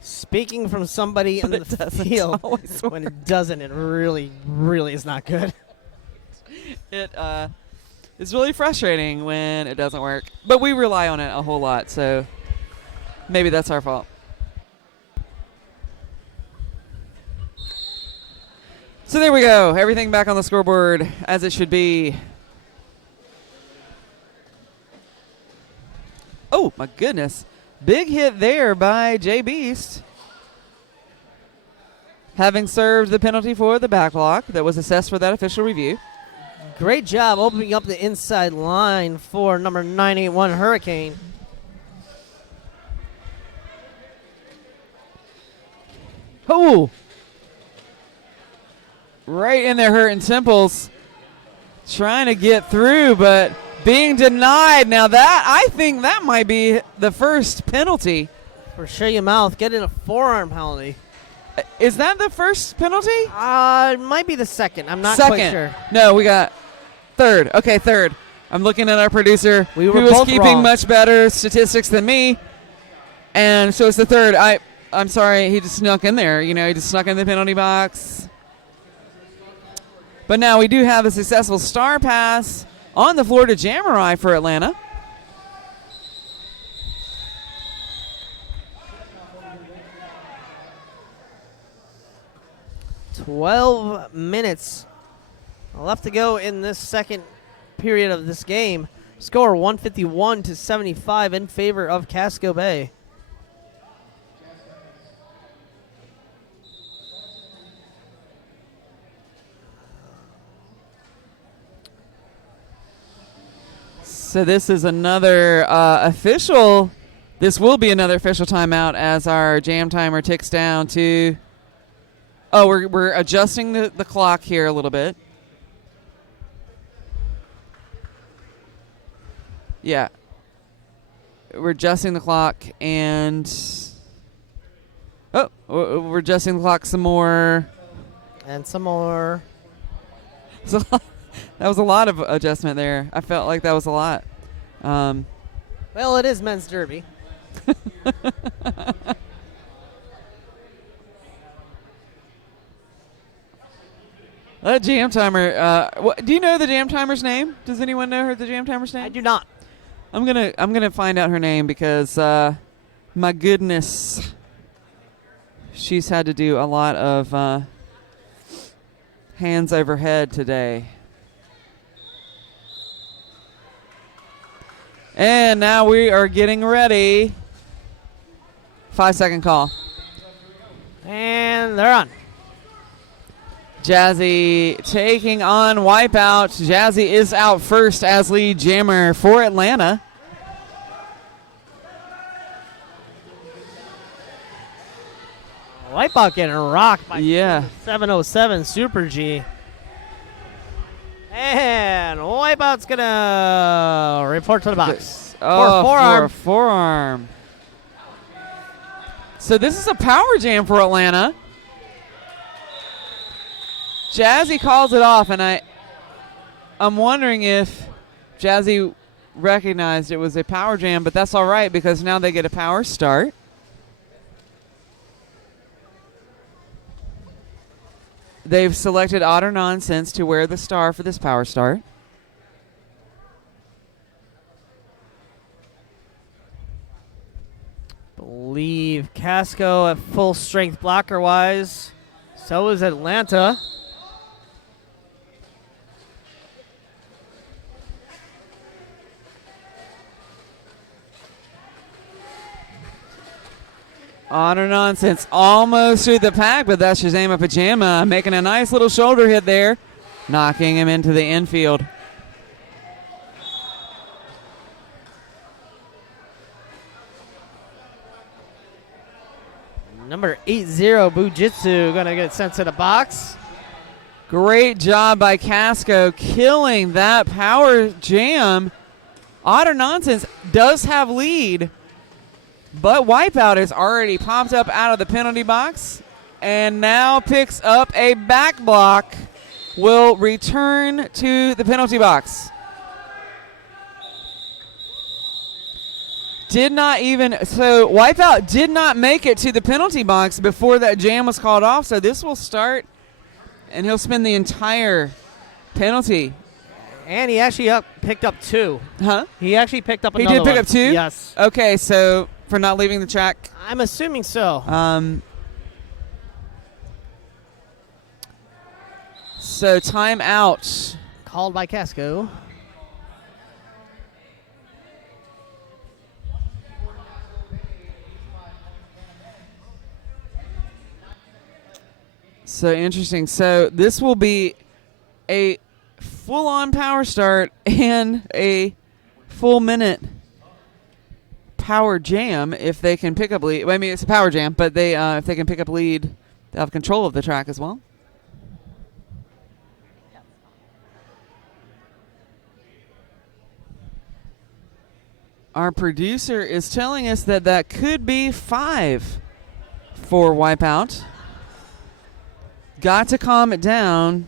Speaking from somebody in the field, when it doesn't, it really, really is not good. It is really frustrating when it doesn't work. But we rely on it a whole lot, so maybe that's our fault. So there we go. Everything back on the scoreboard as it should be. Oh, my goodness. Big hit there by Jay Beast. Having served the penalty for the back block that was assessed for that official review. Great job opening up the inside line for number 981 Hurricane. Oh! Right in there hurting Temples. Trying to get through, but being denied. Now that, I think that might be the first penalty. For Shut Your Mouth, getting a forearm penalty. Is that the first penalty? It might be the second. I'm not quite sure. No, we got third. Okay, third. I'm looking at our producer, We were who was both keeping wrong. much better statistics than me. And so it's the third. I'm sorry, he just snuck in there. You know, he just snuck in the penalty box. But now we do have a successful star pass on the floor to Jammerai for Atlanta. "12 minutes left to go in this second period of this game. Score 151-75 in favor of Casco Bay." So this is another official. This will be another official timeout as our jam timer ticks down to. Oh, we're adjusting the clock here a little bit. Yeah. We're adjusting the clock and. Oh, we're adjusting the clock some more. And some more. So that was a lot of adjustment there. I felt like that was a lot. Well, it is men's derby. That jam timer. Do you know the jam timer's name? Does anyone know the jam timer's name? I do not. I'm gonna find out her name because my goodness, she's had to do a lot of hands overhead today. And now we are getting ready. 5-second call. And they're on. Jazzy taking on Wipeout. Jazzy is out first as lead jammer for Atlanta. Wipeout getting rocked by Yeah. 707 Super G. And Wipeout's going to report to the box. Oh, forearm. for a forearm. So this is a power jam for Atlanta. Jazzy calls it off, and I'm wondering if Jazzy recognized it was a power jam, but that's all right because now they get a power start. They've selected Otter Nonsense to wear the star for this power start. Believe Casco at full strength blocker wise. So is Atlanta. Honor Nonsense almost through the pack, but that's Shazama Pajama making a nice little shoulder hit there, knocking him into the infield. Number 80 Bujitsu going to get sent to the box. Great job by Casco killing that power jam. Otter Nonsense does have lead, but Wipeout is already popped up out of the penalty box and now picks up a back block. Will return to the penalty box. So Wipeout did not make it to the penalty box before that jam was called off, so this will start and he'll spend the entire penalty. And he actually picked up two. Huh? He actually picked up He another did pick one. up two? Yes. Okay, so for not leaving the track. I'm assuming so. So timeout. Called by Casco. So interesting. So this will be a full-on power start and a full minute power jam if they can pick up lead. I mean, it's a power jam, but they if they can pick up lead, they'll have control of the track as well. Our producer is telling us that that could be 5 for Wipeout. Got to calm it down.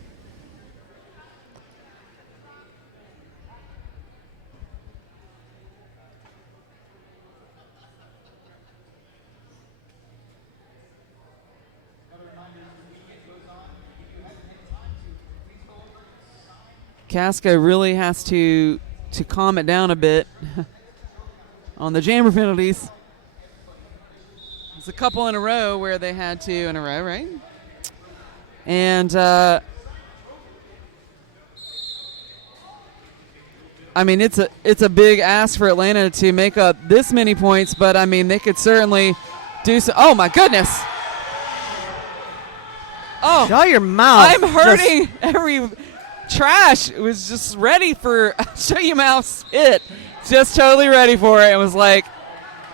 Casco really has to calm it down a bit on the jammer penalties. There's a couple in a row where they had to in a row, right? And I mean, it's a big ask for Atlanta to make up this many points, but I mean, they could certainly do so. Oh my goodness! Oh, shut your mouth! I'm hurting every. Trash was just ready for shut your mouth spit. Just totally ready for it. It was like,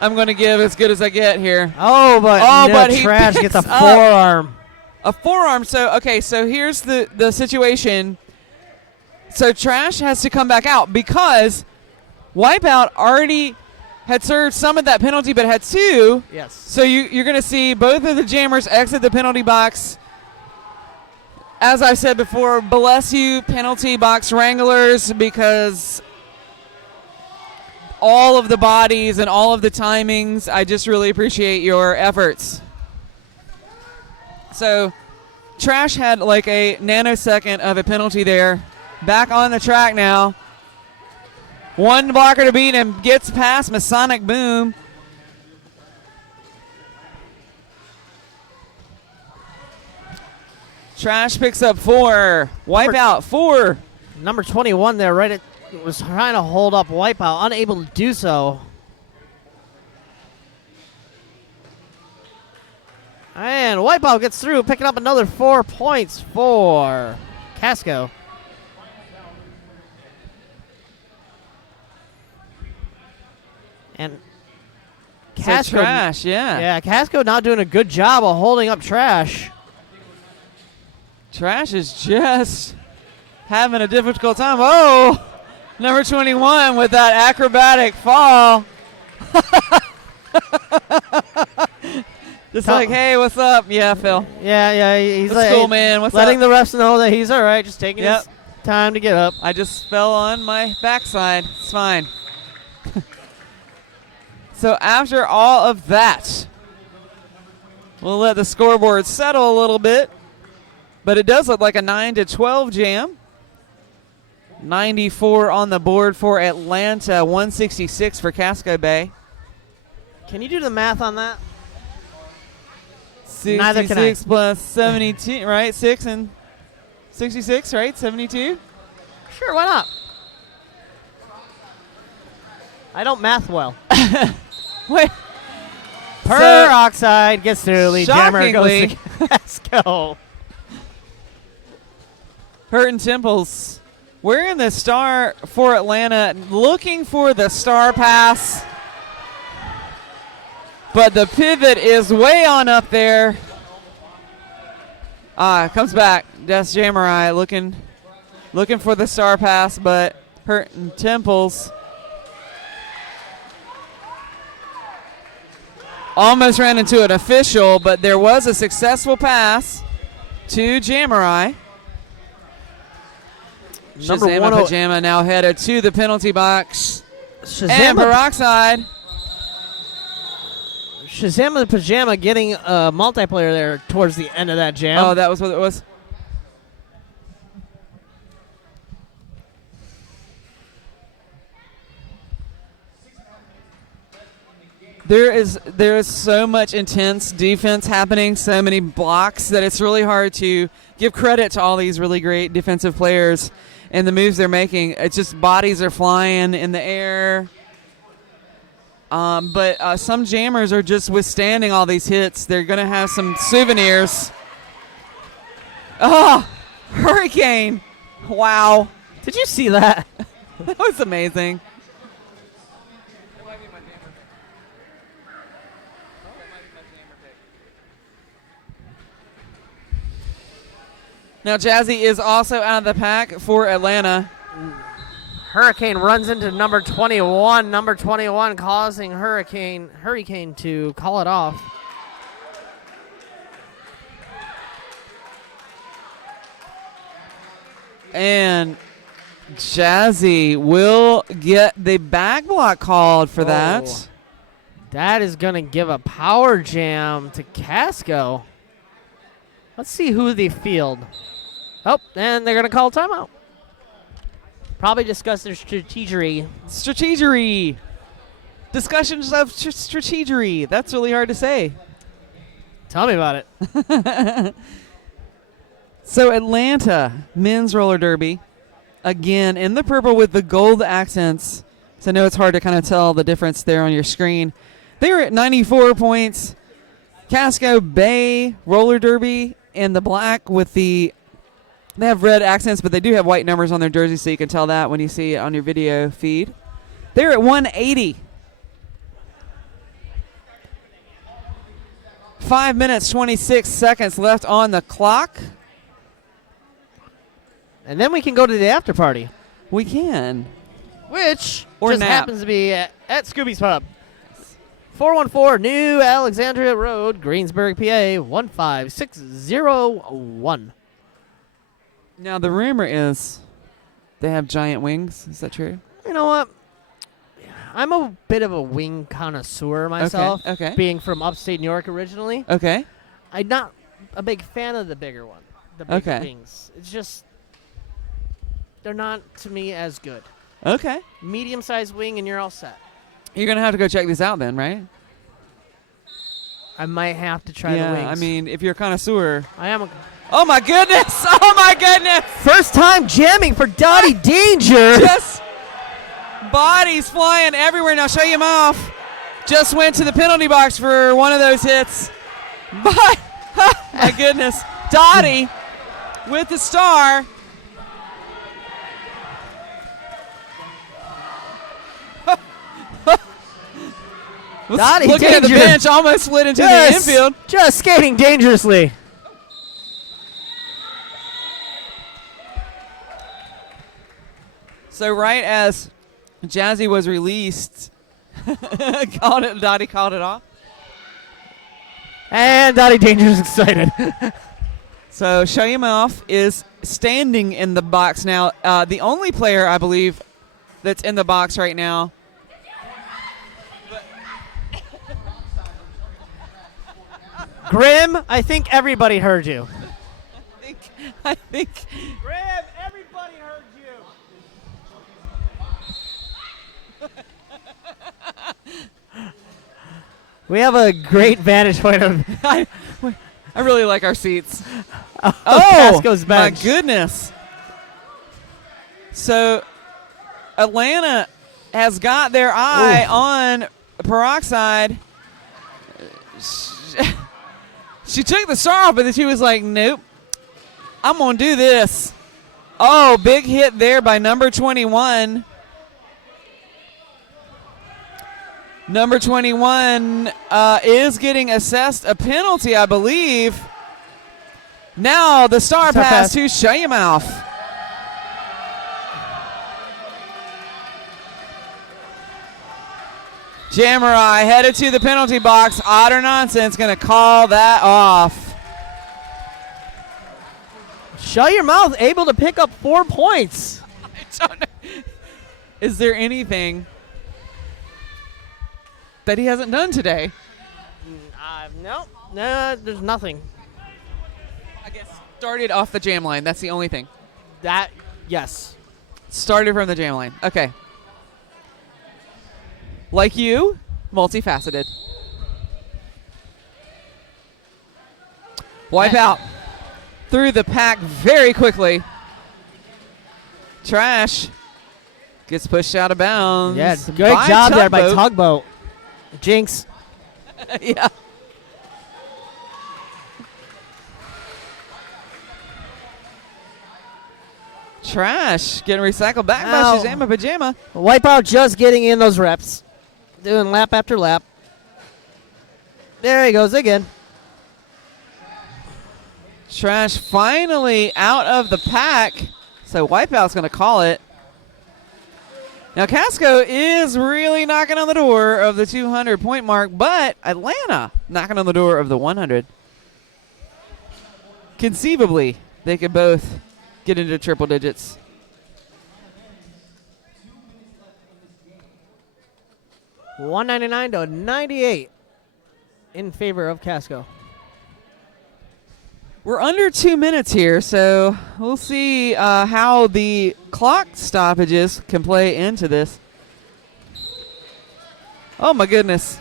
I'm going to give as good as I get here. Oh, but Trash gets a forearm. A forearm. So, okay, so here's the situation. So Trash has to come back out because Wipeout already had served some of that penalty but had 2. Yes. So you're going to see both of the jammers exit the penalty box. As I've said before, bless you, penalty box wranglers, because all of the bodies and all of the timings, I just really appreciate your efforts. So Trash had like a nanosecond of a penalty there. Back on the track now. One blocker to beat him, gets past Masonic Boom. Trash picks up 4. Wipeout 4. Number 21 there, right? Was trying to hold up Wipeout, unable to do so. And Wipeout gets through, picking up another 4 points for Casco. And Casco, Trash, yeah. Yeah, Casco not doing a good job of holding up Trash. Trash is just having a difficult time. Oh, number 21 with that acrobatic fall. Just like, hey, what's up? Yeah, Phil. Yeah, he's That's like, cool, man. What's letting up? the refs know that he's all right, just taking his time to get up. I just fell on my backside. It's fine. So after all of that, we'll let the scoreboard settle a little bit. But it does look like a 9-12 jam. 94 on the board for Atlanta, 166 for Casco Bay. Can you do the math on that? 66 plus 72, right? 6 and 66, right? 72? Sure, why not? I don't math well. Wait. Peroxide gets through. Lead jammer goes Shockingly, to Casco. Hurtin Temples, we're in the star for Atlanta, looking for the star pass. But the pivot is way on up there. Comes back. Des Jamurai looking for the star pass, but Hurtin Temples almost ran into an official, but there was a successful pass to Jamurai. Number Shazama 10 Pajama now headed to the penalty box. Shazama And Peroxide. Shazama the Pajama getting a multiplayer there towards the end of that jam. Oh, that was what it was. There is so much intense defense happening, so many blocks that it's really hard to give credit to all these really great defensive players and the moves they're making. It's just bodies are flying in the air. But some jammers are just withstanding all these hits. They're going to have some souvenirs. Oh, hurricane. Wow. Did you see that? That was amazing. Now, Jazzy is also out of the pack for Atlanta. Hurricane runs into number 21. Number 21 causing Hurricane to call it off. And Jazzy will get the back block called for that. That is going to give a power jam to Casco. Let's see who they field. Oh, and they're going to call timeout. Probably discuss their strategery. Strategery. Discussions of strategery. That's really hard to say. Tell me about it. So Atlanta men's roller derby. Again, in the purple with the gold accents. So I know it's hard to kind of tell the difference there on your screen. They were at 94 points. Casco Bay roller derby in the black with the... They have red accents, but they do have white numbers on their jersey, so you can tell that when you see it on your video feed. They're at 180. 5 minutes, 26 seconds left on the clock. And then we can go to the after party. We can. Which Or just nap. happens to be at Scooby's Pub. 414 New Alexandria Road, Greensburg, PA, 15601. Now, the rumor is they have giant wings. Is that true? You know what? I'm a bit of a wing connoisseur myself, okay. being from upstate New York originally. Okay. I'm not a big fan of the bigger one, the bigger Okay. wings. It's just, they're not, to me, as good. Okay. Medium-sized wing, and you're all set. You're going to have to go check these out then, right? I might have to try the wings. I mean, if you're a connoisseur. I am a... Oh, my goodness. Oh, my goodness. First time jamming for Dottie Danger. Just bodies flying everywhere. Now, show you him off. Just went to the penalty box for one of those hits. But, my goodness. Dottie with the star. Dottie Looking at the Danger. bench, almost slid into the infield. Just skating dangerously. So right as Jazzy was released, Dottie called it off. And Dottie Danger's excited. So Shayamov is standing in the box now. The only player, I believe, that's in the box right now. Grim, I think everybody heard you. I think. Grim, everybody heard you. We have a great vantage point of I really like our seats. Casco's my bench. goodness. So Atlanta has got their eye on Peroxide. She took the star off, but then she was like, nope, I'm going to do this. Oh, big hit there by number 21. Number 21 is getting assessed a penalty, I believe. Now the star pass to Shayamouth. Jamurai headed to the penalty box. Odd or Nonsense going to call that off. Shut your mouth, able to pick up 4 points. I don't know. Is there anything that he hasn't done today? No, there's nothing. I guess started off the jam line. That's the only thing. Yes. Started from the jam line. Okay. Like you, multifaceted. Wipe out through the pack very quickly. Trash gets pushed out of bounds. Yeah, great job there by Tugboat. Jinx. Yeah. Trash getting recycled back by Shazama Pajama. Wipeout just getting in those reps. Doing lap after lap. There he goes again. Trash finally out of the pack. So Wipeout's going to call it. Now Casco is really knocking on the door of the 200-point mark, but Atlanta knocking on the door of the 100. Conceivably, they could both get into triple digits. $199 to $98 in favor of Casco. We're under 2 minutes here, so we'll see how the clock stoppages can play into this. Oh, my goodness.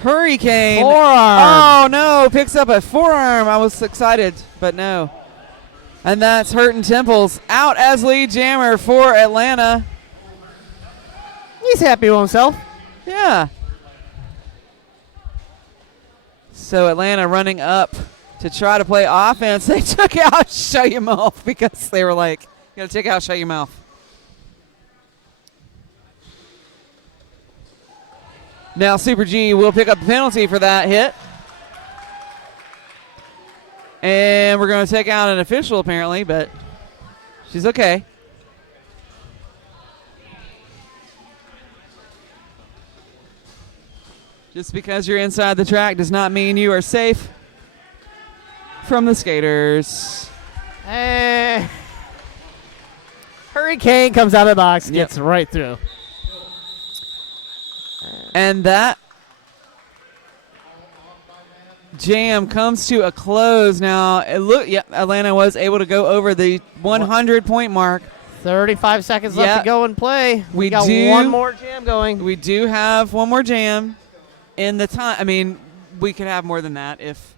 Hurricane. Forearm. Oh, no. Picks up a forearm. I was excited, but no. And that's hurting Temples. Out as lead jammer for Atlanta. He's happy with himself. Yeah. So Atlanta running up to try to play offense. They took out Shut Your Mouth because they were like, you got to take out Shut Your Mouth. Now Super G will pick up the penalty for that hit. And we're going to take out an official apparently, but she's okay. Just because you're inside the track does not mean you are safe from the skaters. Hurricane comes out of the box, gets right through. And that jam comes to a close now. Atlanta was able to go over the 100-point mark. 35 seconds left to go and play. We got one more jam going. We do have one more jam in the time. I mean, we could have more than that if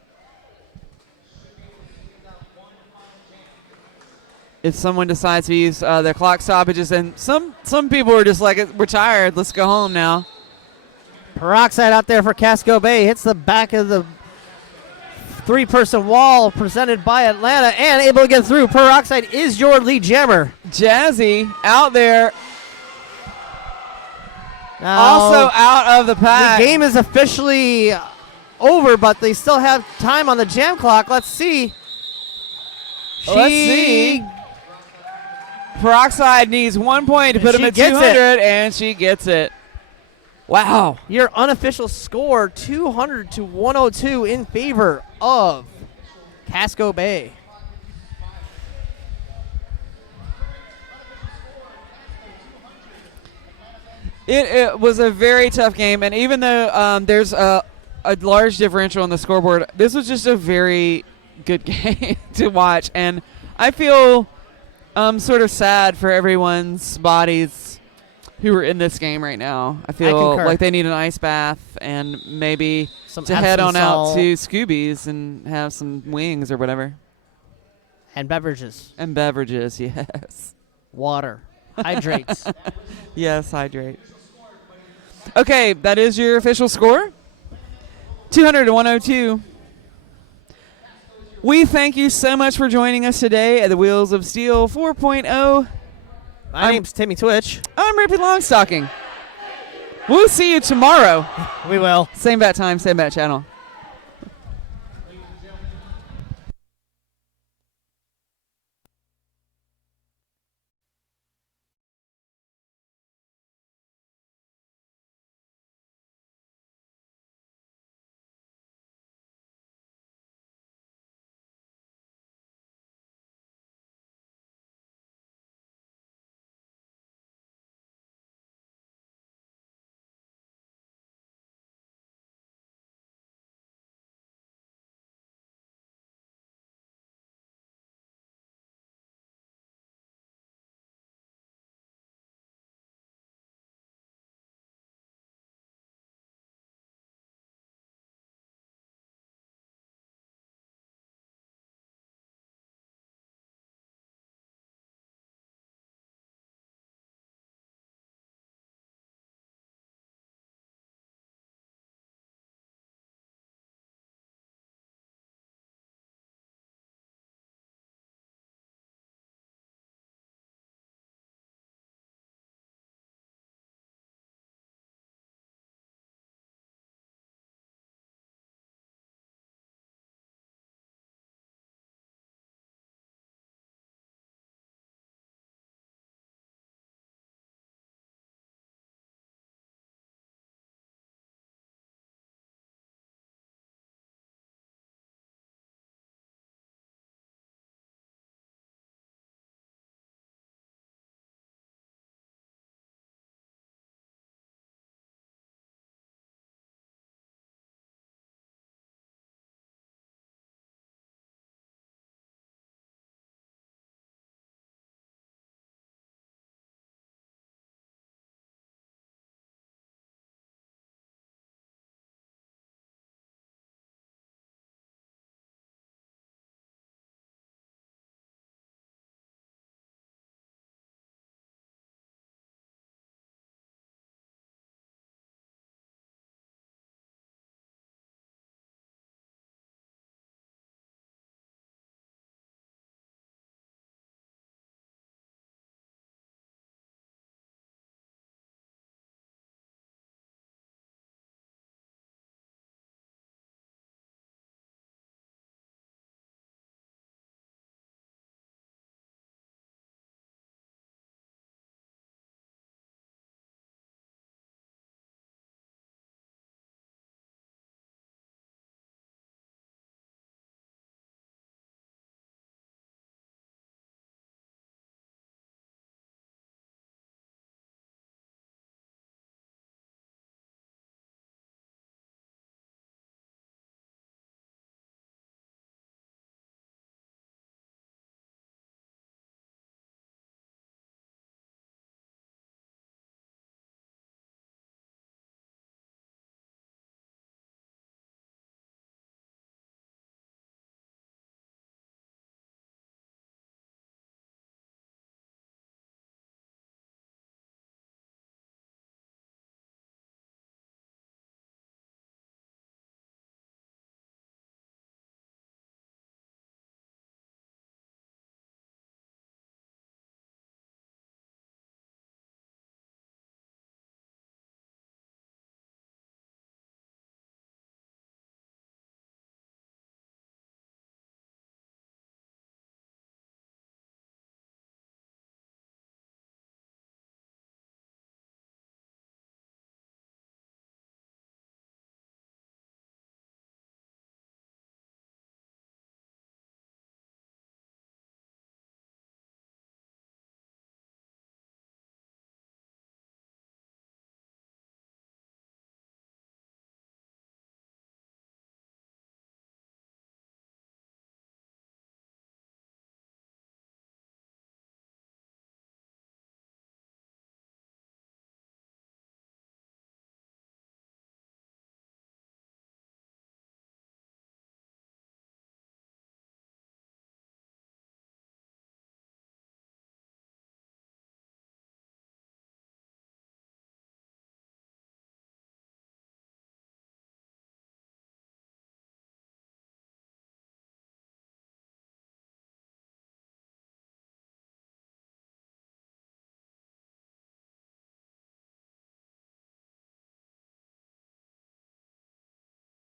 someone decides to use their clock stoppages. And some people are just like, we're tired. Let's go home now. Peroxide out there for Casco Bay. Hits the back of the three-person wall presented by Atlanta and able to get through. Peroxide is your lead jammer. Jazzy out there. Now, also out of the pack. The game is officially over, but they still have time on the jam clock. Let's see. Let's see. Peroxide needs 1 point to put him at 200, and she gets it. Wow. Your unofficial score, 200 to 102 in favor of Casco Bay. It was a very tough game, and even though there's a large differential on the scoreboard, this was just a very good game to watch, and I feel sort of sad for everyone's bodies who are in this game right now. I feel like they need an ice bath and maybe to head on out to Scooby's and have some wings or whatever. And beverages. And beverages, yes. Water. Hydrates. Yes, hydrate. Okay, that is your official score. 200 to 102. We thank you so much for joining us today at the Wheels of Steel 4.0. My name's Timmy Twitch. I'm Rippy Longstocking. We'll see you tomorrow. We will. Same bat time, same bat channel.